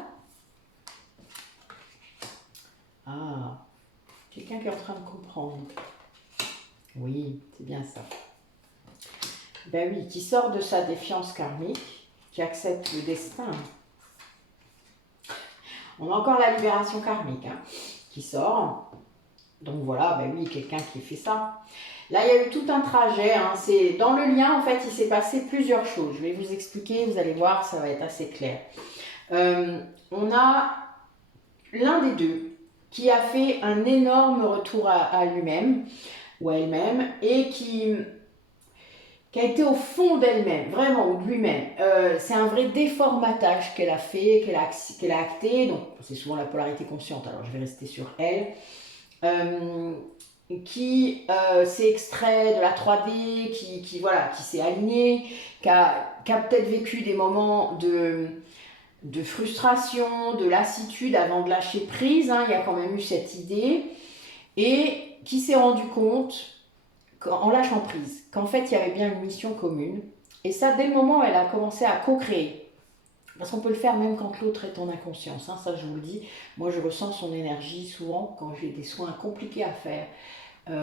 Ah, quelqu'un qui est en train de comprendre. Oui, c'est bien ça. Ben oui, qui sort de sa défiance karmique, qui accepte le destin. On a encore la libération karmique hein, qui sort. Donc voilà, ben oui, quelqu'un qui fait ça. Là, il y a eu tout un trajet. Hein, dans le lien, en fait, il s'est passé plusieurs choses. Je vais vous expliquer, vous allez voir, ça va être assez clair. On a l'un des deux qui a fait un énorme retour à lui-même ou à elle-même et qui a été au fond d'elle-même, vraiment, ou de lui-même. C'est un vrai déformatage qu'elle a fait, qu'elle a acté, donc c'est souvent la polarité consciente, alors je vais rester sur elle, qui s'est extrait de la 3D, qui s'est aligné, qui a peut-être vécu des moments de frustration, de lassitude avant de lâcher prise, hein, il y a quand même eu cette idée, et qui s'est rendu compte en lâchant prise, qu'en fait il y avait bien une mission commune. Et ça, dès le moment où elle a commencé à co-créer, parce qu'on peut le faire même quand l'autre est en inconscience, hein, ça je vous le dis, moi je ressens son énergie souvent quand j'ai des soins compliqués à faire.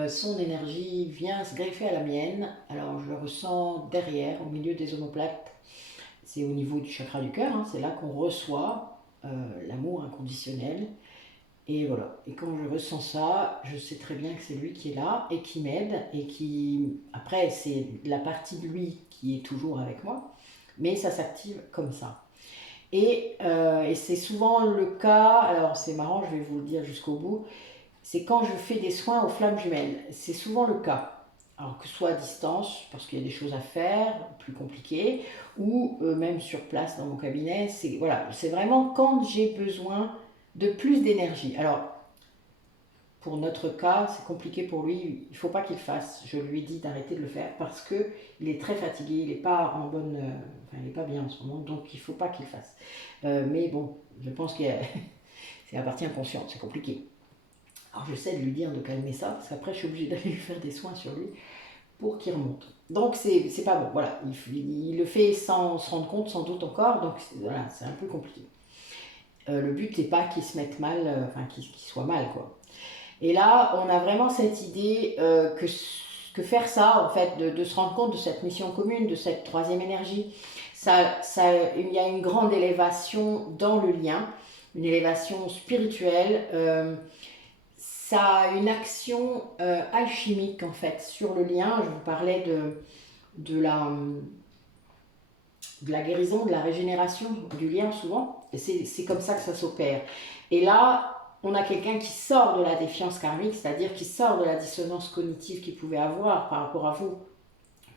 Son énergie vient se greffer à la mienne, alors je le ressens derrière, au milieu des omoplates, c'est au niveau du chakra du cœur, hein, c'est là qu'on reçoit l'amour inconditionnel. Et voilà, et quand je ressens ça, je sais très bien que c'est lui qui est là et qui m'aide et qui... Après, c'est la partie de lui qui est toujours avec moi, mais ça s'active comme ça. Et c'est souvent le cas, alors c'est marrant, je vais vous le dire jusqu'au bout, c'est quand je fais des soins aux flammes jumelles, c'est souvent le cas. Alors que ce soit à distance, parce qu'il y a des choses à faire, plus compliquées, ou même sur place dans mon cabinet, c'est vraiment quand j'ai besoin de plus d'énergie. Alors, pour notre cas, c'est compliqué pour lui, il ne faut pas qu'il fasse. Je lui dis d'arrêter de le faire parce qu'il est très fatigué, il n'est pas en bonne... il n'est pas bien en ce moment, donc il ne faut pas qu'il fasse. Mais bon, je pense que c'est la partie inconsciente, c'est compliqué. Alors j'essaie de lui dire de calmer ça, parce qu'après je suis obligée d'aller lui faire des soins sur lui pour qu'il remonte. Donc c'est pas bon, voilà, il le fait sans se rendre compte sans doute encore, donc voilà, c'est un peu compliqué. Le but n'est pas qu'il se mette mal, qu'il soit mal quoi. Et là, on a vraiment cette idée que que faire ça, en fait, de se rendre compte de cette mission commune, de cette troisième énergie, il y a une grande élévation dans le lien, une élévation spirituelle. Ça a une action alchimique, en fait, sur le lien. Je vous parlais de la guérison, de la régénération du lien, souvent. Et c'est comme ça que ça s'opère. Et là, on a quelqu'un qui sort de la défiance karmique, c'est-à-dire qui sort de la dissonance cognitive qu'il pouvait avoir par rapport à vous,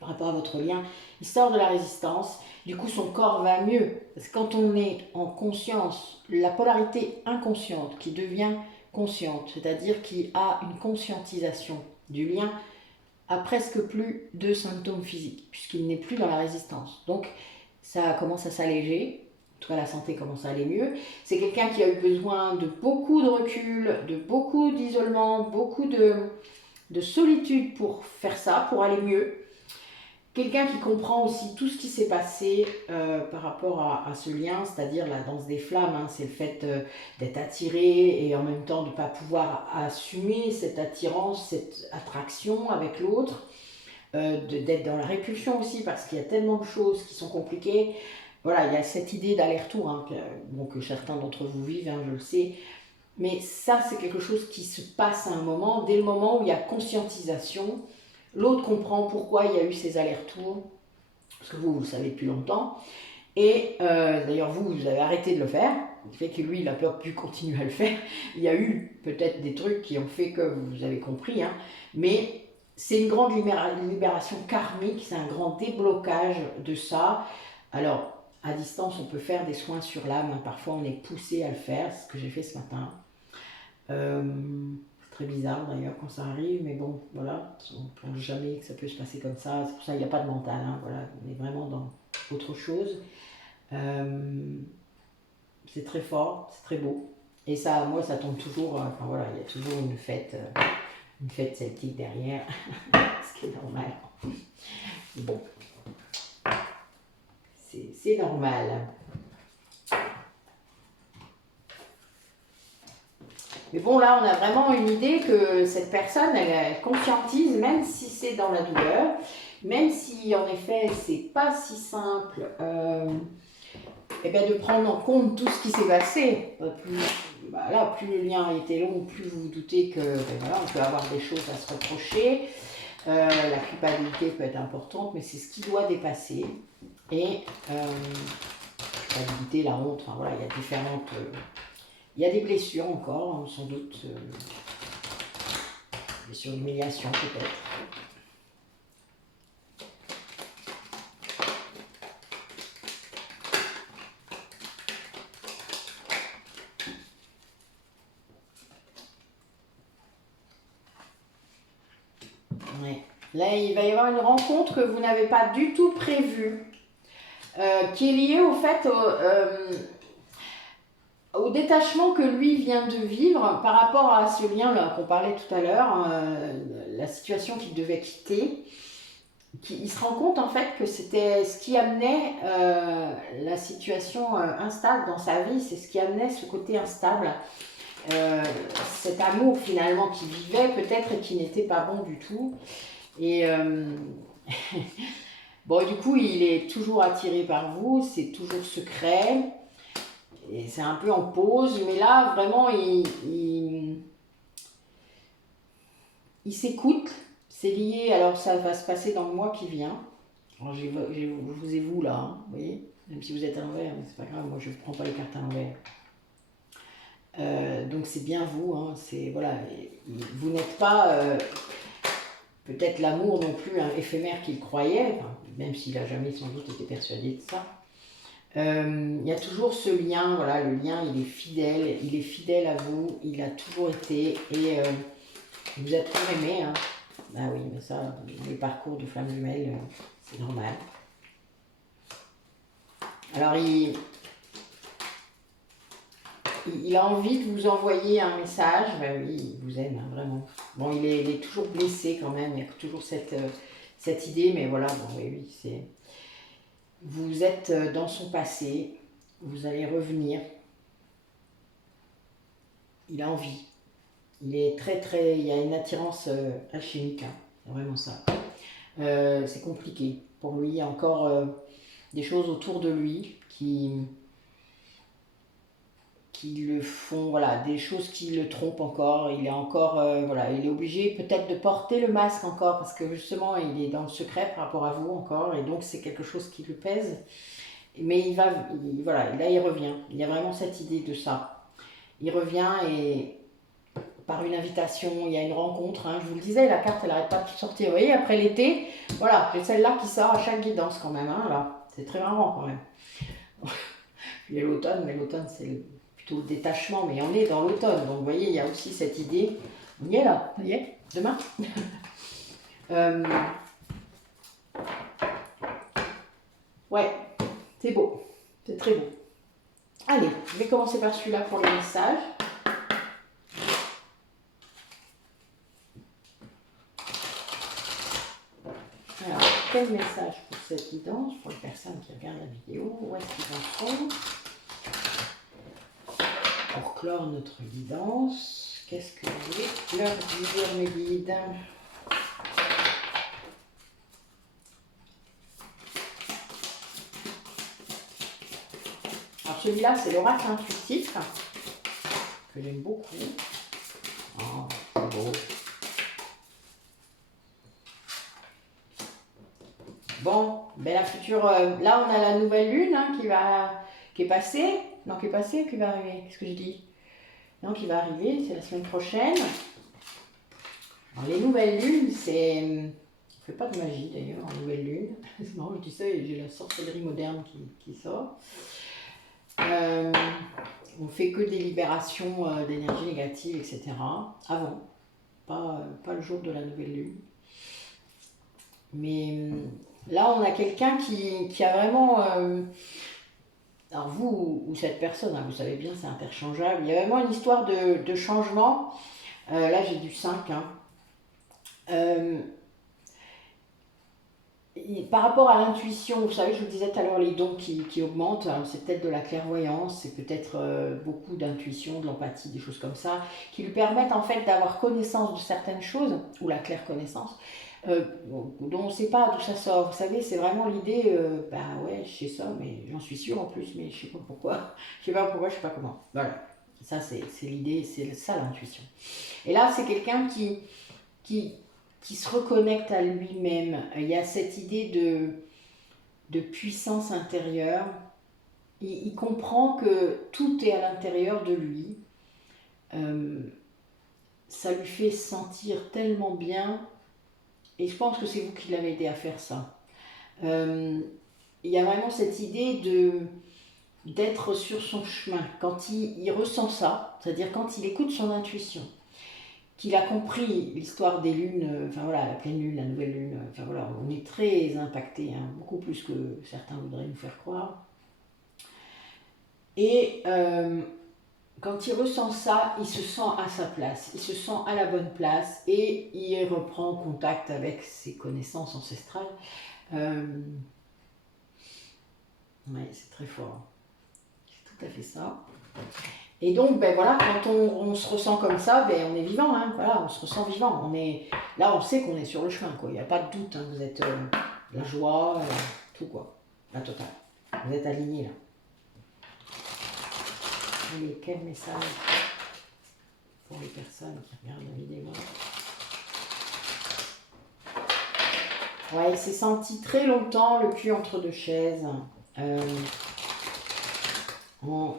par rapport à votre lien. Il sort de la résistance, du coup son corps va mieux. Parce que quand on est en conscience, la polarité inconsciente qui devient consciente, c'est-à-dire qui a une conscientisation du lien, a presque plus de symptômes physiques, puisqu'il n'est plus dans la résistance. Donc ça commence à s'alléger. En tout cas, la santé commence à aller mieux. C'est quelqu'un qui a eu besoin de beaucoup de recul, de beaucoup d'isolement, beaucoup de solitude pour faire ça, pour aller mieux. Quelqu'un qui comprend aussi tout ce qui s'est passé par rapport à ce lien, c'est-à-dire la danse des flammes, hein, c'est le fait d'être attiré et en même temps de ne pas pouvoir assumer cette attirance, cette attraction avec l'autre, d'être dans la répulsion aussi parce qu'il y a tellement de choses qui sont compliquées. Voilà, il y a cette idée d'aller-retour, hein, que certains d'entre vous vivent, hein, je le sais. Mais ça, c'est quelque chose qui se passe à un moment, dès le moment où il y a conscientisation. L'autre comprend pourquoi il y a eu ces allers-retours, parce que vous le savez depuis longtemps. Et d'ailleurs, vous avez arrêté de le faire, ce qui fait que lui, il n'a pas pu continuer à le faire. Il y a eu peut-être des trucs qui ont fait que vous avez compris, hein, mais c'est une grande libération karmique, c'est un grand déblocage de ça. Alors, à distance, on peut faire des soins sur l'âme. Hein. Parfois, on est poussé à le faire, c'est ce que j'ai fait ce matin. C'est très bizarre d'ailleurs quand ça arrive, mais bon, voilà, on ne pense jamais que ça peut se passer comme ça. C'est pour ça qu'il n'y a pas de mental. Hein, voilà, on est vraiment dans autre chose. C'est très fort, c'est très beau. Et ça, moi, ça tombe toujours. Enfin voilà, il y a toujours une fête celtique derrière, ce qui est normal. Bon. C'est normal. Mais bon, là, on a vraiment une idée que cette personne, elle conscientise, même si c'est dans la douleur, même si, en effet, c'est pas si simple de prendre en compte tout ce qui s'est passé. Plus le lien a été long, plus vous vous doutez que on peut avoir des choses à se reprocher. La culpabilité peut être importante, mais c'est ce qui doit dépasser. Et culpabilité, la honte, enfin voilà, il y a différentes. Il y a des blessures encore, hein, sans doute. Blessures d'humiliation peut-être. Ouais. Là, il va y avoir une rencontre que vous n'avez pas du tout prévue, qui est liée au fait au détachement que lui vient de vivre par rapport à ce lien-là qu'on parlait tout à l'heure, la situation qu'il devait quitter. Il se rend compte en fait que c'était ce qui amenait la situation instable dans sa vie, c'est ce qui amenait ce côté instable. Cet amour finalement qu'il vivait peut-être et qui n'était pas bon du tout. Et bon, du coup, il est toujours attiré par vous, c'est toujours secret. Et c'est un peu en pause, mais là, vraiment, il s'écoute. C'est lié, alors ça va se passer dans le mois qui vient. Alors, je vous ai vous là, hein, vous voyez, même si vous êtes à l'envers, mais c'est pas grave, moi je ne prends pas les cartes à l'envers. Donc c'est bien vous, hein, voilà, vous n'êtes pas peut-être l'amour non plus hein, éphémère qu'il croyait, enfin, même s'il n'a jamais sans doute été persuadé de ça. Il y a toujours ce lien, voilà, le lien il est fidèle à vous, il a toujours été, et vous êtes toujours aimé, hein. Ah oui, mais ça, les parcours de flammes jumelles, c'est normal. Alors il a envie de vous envoyer un message, ben oui, il vous aime, hein, vraiment. Bon, il est toujours blessé quand même, il y a toujours cette idée, mais voilà, bon, oui, c'est... Vous êtes dans son passé, vous allez revenir. Il a envie. Il est il y a une attirance alchimique. Hein. c'est vraiment ça. C'est compliqué pour lui, il y a encore des choses autour de lui qui le font, voilà, des choses qui le trompent encore. Il est encore, voilà, il est obligé peut-être de porter le masque encore parce que justement il est dans le secret par rapport à vous encore et donc c'est quelque chose qui le pèse. Mais voilà, là il revient. Il y a vraiment cette idée de ça. Il revient et par une invitation, il y a une rencontre. Hein. Je vous le disais, la carte elle n'arrête pas de sortir. Vous voyez, après l'été, voilà, j'ai celle-là qui sort à chaque guidance quand même. Hein, là, c'est très marrant quand même. Il y a l'automne, mais l'automne c'est plutôt le détachement, mais on est dans l'automne. Donc vous voyez, il y a aussi cette idée. On y est là, vous voyez, demain. Ouais, c'est beau, c'est très beau. Allez, je vais commencer par celui-là pour le message. Alors, quel message pour cette guidance, pour les personnes qui regardent la vidéo, où est-ce qu'ils en sont? Pour clore notre guidance, qu'est-ce que vous voulez leur dire, mes guides? Alors celui-là, c'est l'oracle intuitif, que j'aime beaucoup. Oh, c'est beau. Bon, ben la future, là on a la nouvelle lune hein, qui est passée, non qui est passée, qui va arriver, qu'est-ce que je dis? Non, qui va arriver, c'est la semaine prochaine. Alors, les nouvelles lunes, c'est, on ne fait pas de magie d'ailleurs en nouvelle lune, c'est marrant, je dis ça et j'ai la sorcellerie moderne qui sort. On fait que des libérations d'énergie négative, etc. Avant, pas le jour de la nouvelle lune. Mais là, on a quelqu'un qui a vraiment... alors vous ou cette personne, hein, vous savez bien, c'est interchangeable. Il y a vraiment une histoire de changement. Là, j'ai du 5. Hein. Par rapport à l'intuition, vous savez, je vous disais tout à l'heure les dons qui augmentent, c'est peut-être de la clairvoyance, c'est peut-être beaucoup d'intuition, de l'empathie, des choses comme ça, qui lui permettent en fait d'avoir connaissance de certaines choses, ou la claire connaissance, dont on ne sait pas d'où ça sort. Vous savez, c'est vraiment l'idée, bah ouais, je sais ça, mais j'en suis sûre en plus, mais je ne sais pas pourquoi. Je ne sais pas pourquoi, je ne sais pas comment. Voilà, ça c'est l'idée, c'est ça l'intuition. Et là, c'est quelqu'un qui se reconnecte à lui-même. Il y a cette idée de puissance intérieure. Il comprend que tout est à l'intérieur de lui. Ça lui fait sentir tellement bien. Et je pense que c'est vous qui l'avez aidé à faire ça. Il y a vraiment cette idée d'être sur son chemin. Quand il ressent ça, c'est-à-dire quand il écoute son intuition, qu'il a compris l'histoire des lunes, enfin voilà, la pleine lune, la nouvelle lune, enfin voilà, on est très impacté, hein, beaucoup plus que certains voudraient nous faire croire. Et quand il ressent ça, il se sent à sa place, il se sent à la bonne place et il reprend contact avec ses connaissances ancestrales. Ouais, c'est très fort. C'est tout à fait ça. Et donc, ben voilà, quand on se ressent comme ça, ben on est vivant, hein, voilà, on se ressent vivant. Là, on sait qu'on est sur le chemin, quoi. Il n'y a pas de doute, hein, vous êtes la joie, tout quoi, la totale. Vous êtes alignés là. Allez, quel message pour les personnes qui regardent la vidéo? Ouais, il s'est senti très longtemps le cul entre deux chaises, en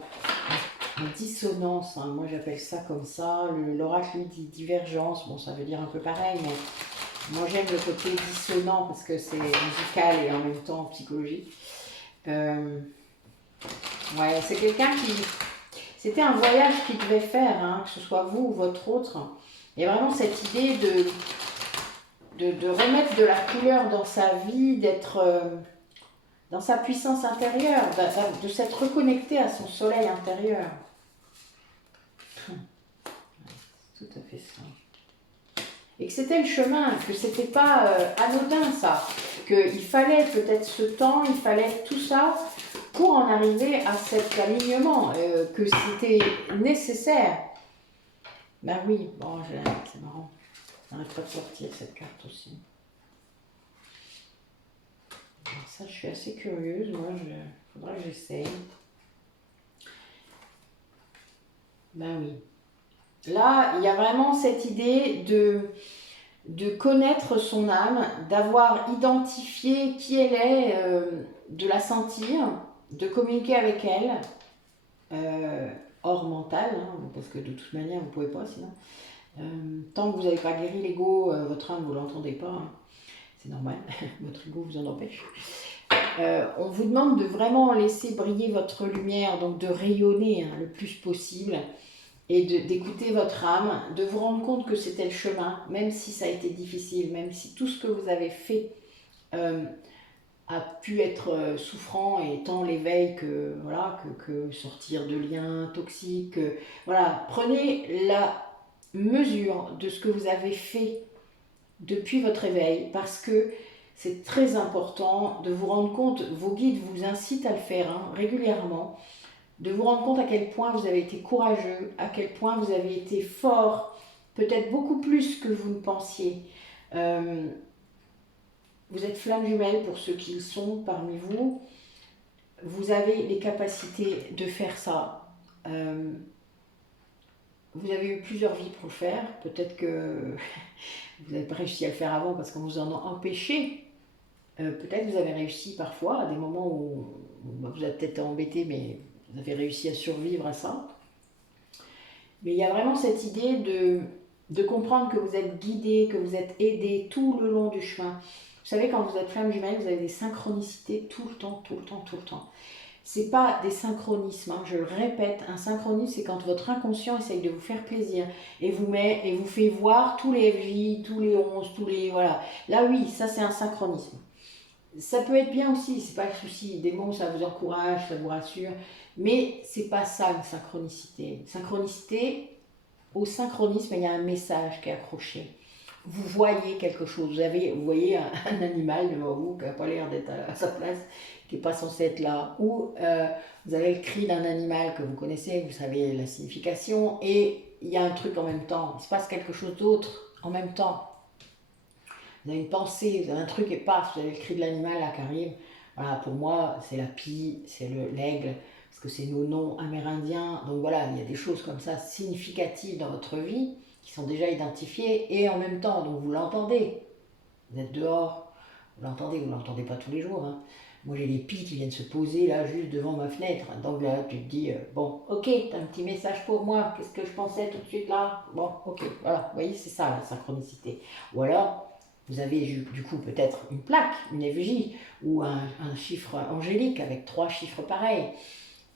dissonance, hein. Moi j'appelle ça comme ça, l'oracle lui dit divergence, bon ça veut dire un peu pareil, mais moi j'aime le côté dissonant parce que c'est musical et en même temps psychologique. Ouais, c'est quelqu'un c'était un voyage qu'il devait faire, hein, que ce soit vous ou votre autre. Il y a vraiment cette idée de remettre de la couleur dans sa vie, d'être dans sa puissance intérieure, de s'être reconnecté à son soleil intérieur. Tout à fait ça. Et que c'était le chemin, que c'était pas anodin ça, qu'il fallait peut-être ce temps, il fallait tout ça pour en arriver à cet alignement, que c'était nécessaire. Ben oui, bon, c'est marrant. Ça n'arrête pas de sortir cette carte aussi. Alors ça, je suis assez curieuse. Moi, il faudra que j'essaye. Ben oui. Là, il y a vraiment cette idée de connaître son âme, d'avoir identifié qui elle est, de la sentir, de communiquer avec elle, hors mental, hein, parce que de toute manière, vous ne pouvez pas sinon. Tant que vous n'avez pas guéri l'ego, votre âme, vous ne l'entendez pas. Hein. C'est normal, votre ego vous en empêche. On vous demande de vraiment laisser briller votre lumière, donc de rayonner hein, le plus possible et d'écouter votre âme, de vous rendre compte que c'était le chemin, même si ça a été difficile, même si tout ce que vous avez fait a pu être souffrant et tant l'éveil que, voilà, que sortir de liens toxiques. Voilà, prenez la mesure de ce que vous avez fait depuis votre éveil parce que c'est très important de vous rendre compte, vos guides vous incitent à le faire hein, régulièrement, de vous rendre compte à quel point vous avez été courageux, à quel point vous avez été fort, peut-être beaucoup plus que vous ne pensiez. Vous êtes flammes jumelles pour ceux qui le sont parmi vous. Vous avez les capacités de faire ça. Vous avez eu plusieurs vies pour le faire. Peut-être que vous n'avez pas réussi à le faire avant parce qu'on vous en a empêché. Peut-être que vous avez réussi parfois à des moments où vous êtes peut-être embêté, mais vous avez réussi à survivre à ça. Mais il y a vraiment cette idée de comprendre que vous êtes guidé, que vous êtes aidé tout le long du chemin. Vous savez, quand vous êtes flamme jumelle, vous avez des synchronicités tout le temps, tout le temps, tout le temps. C'est pas des synchronismes, hein, je le répète, un synchronisme c'est quand votre inconscient essaye de vous faire plaisir et vous met et vous fait voir tous les FJ, tous les 11, tous les voilà. Là oui, ça c'est un synchronisme. Ça peut être bien aussi, c'est pas le souci. Des mots, ça vous encourage, ça vous rassure, mais c'est pas ça une synchronicité. Synchronicité, au synchronisme, il y a un message qui est accroché. Vous voyez quelque chose, vous voyez un animal devant vous qui n'a pas l'air d'être à sa place, qui n'est pas censé être là, ou vous avez le cri d'un animal que vous connaissez, vous savez la signification, et il y a un truc en même temps, il se passe quelque chose d'autre en même temps. Vous avez une pensée, vous avez un truc et paf, vous avez le cri de l'animal là qui arrive. Voilà, pour moi, c'est la pie, c'est l'aigle, parce que c'est nos noms amérindiens. Donc voilà, il y a des choses comme ça significatives dans votre vie qui sont déjà identifiées et en même temps, donc vous l'entendez. Vous êtes dehors, vous l'entendez pas tous les jours. Hein. Moi, j'ai des pies qui viennent se poser là juste devant ma fenêtre. Donc là, tu te dis, bon, ok, t'as un petit message pour moi. Qu'est-ce que je pensais tout de suite là? Bon, ok, voilà. Vous voyez, c'est ça la synchronicité. Ou alors, vous avez du coup peut-être une plaque, une effigie ou un chiffre angélique avec 3 chiffres pareils.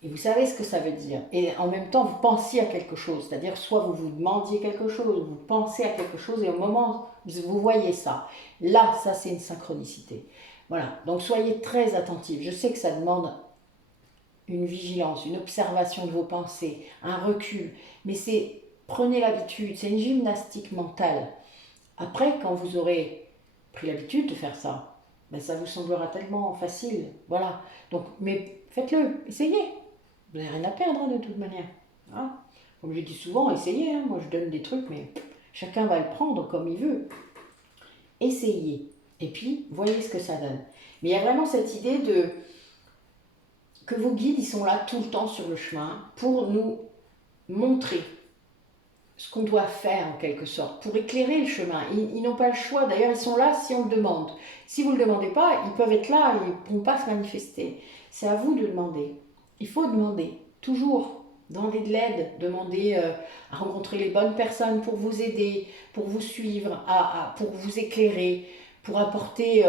Et vous savez ce que ça veut dire. Et en même temps, vous pensiez à quelque chose. C'est-à-dire, soit vous vous demandiez quelque chose, vous pensez à quelque chose, et au moment où vous voyez ça, là, ça c'est une synchronicité. Voilà. Donc soyez très attentifs. Je sais que ça demande une vigilance, une observation de vos pensées, un recul. Mais prenez l'habitude. C'est une gymnastique mentale. Après, quand vous aurez pris l'habitude de faire ça, ben ça vous semblera tellement facile. Voilà. Donc, mais faites-le, essayez. Vous n'avez rien à perdre de toute manière. Hein. Comme je dis souvent, essayez. Hein. Moi, je donne des trucs, mais chacun va le prendre comme il veut. Essayez. Et puis, voyez ce que ça donne. Mais il y a vraiment cette idée que vos guides, ils sont là tout le temps sur le chemin pour nous montrer ce qu'on doit faire en quelque sorte, pour éclairer le chemin. Ils n'ont pas le choix, d'ailleurs ils sont là si on le demande. Si vous ne le demandez pas, ils peuvent être là, ils ne pourront pas se manifester. C'est à vous de demander. Il faut demander, toujours. Demander de l'aide, demander à rencontrer les bonnes personnes pour vous aider, pour vous suivre, pour vous éclairer, pour apporter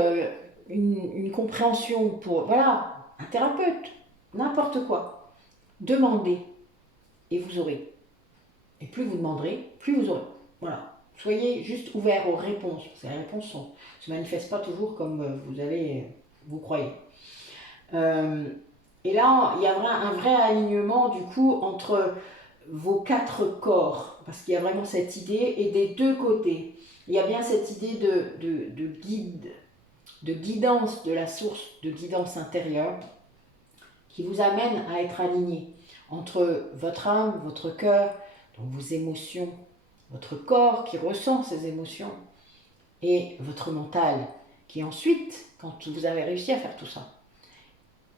une compréhension, voilà, un thérapeute, n'importe quoi. Demandez et vous aurez. Et plus vous demanderez, plus vous aurez. Voilà. Soyez juste ouverts aux réponses. Parce que les réponses ne se manifestent pas toujours comme vous croyez. Et là, il y a un vrai alignement du coup entre vos 4 corps. Parce qu'il y a vraiment cette idée. Et des deux côtés, il y a bien cette idée de guide, de guidance de la source, de guidance intérieure qui vous amène à être aligné entre votre âme, votre cœur, donc vos émotions votre corps qui ressent ces émotions, et votre mental qui ensuite, quand vous avez réussi à faire tout ça,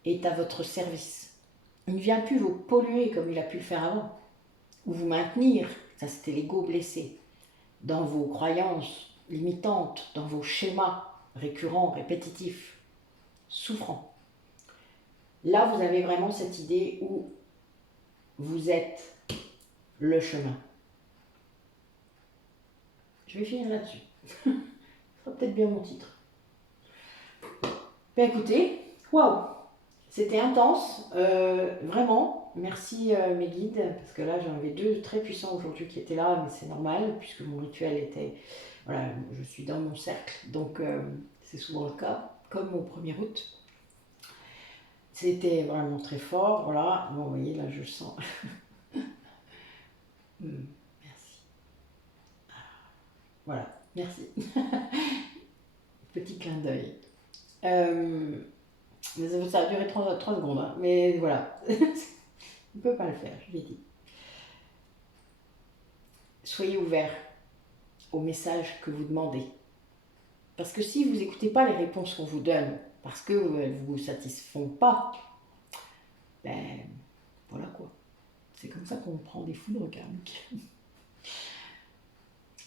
est à votre service. Il ne vient plus vous polluer comme il a pu le faire avant, ou vous maintenir, ça c'était l'ego blessé, dans vos croyances limitantes, dans vos schémas récurrents, répétitifs, souffrants. Là, vous avez vraiment cette idée où vous êtes le chemin. Je vais finir là-dessus. Ce sera peut-être bien mon titre. Ben écoutez, waouh, c'était intense, vraiment. Merci mes guides, parce que là j'en avais deux très puissants aujourd'hui qui étaient là, mais c'est normal, puisque mon rituel était, voilà, je suis dans mon cercle, donc c'est souvent le cas, comme mon 1er août. C'était vraiment très fort, voilà. Bon, vous voyez, là je sens. Merci. Voilà, merci. Petit clin d'œil. Ça a duré 3 secondes, hein, mais voilà. On ne peut pas le faire, je l'ai dit. Soyez ouverts aux messages que vous demandez. Parce que si vous n'écoutez pas les réponses qu'on vous donne, parce qu'elles ne vous satisfont pas, ben voilà quoi. C'est comme ça qu'on prend des foudres karmiques.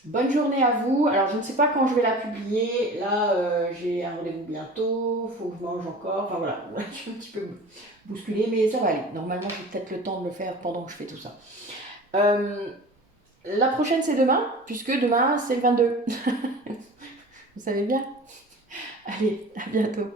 Bonne journée à vous. Alors je ne sais pas quand je vais la publier. Là j'ai un rendez-vous bientôt. Il faut que je mange encore. Enfin voilà, je suis un petit peu bousculée, mais ça va aller. Normalement j'ai peut-être le temps de le faire pendant que je fais tout ça. La prochaine c'est demain, puisque demain c'est le 22. Vous savez bien. Allez, à bientôt.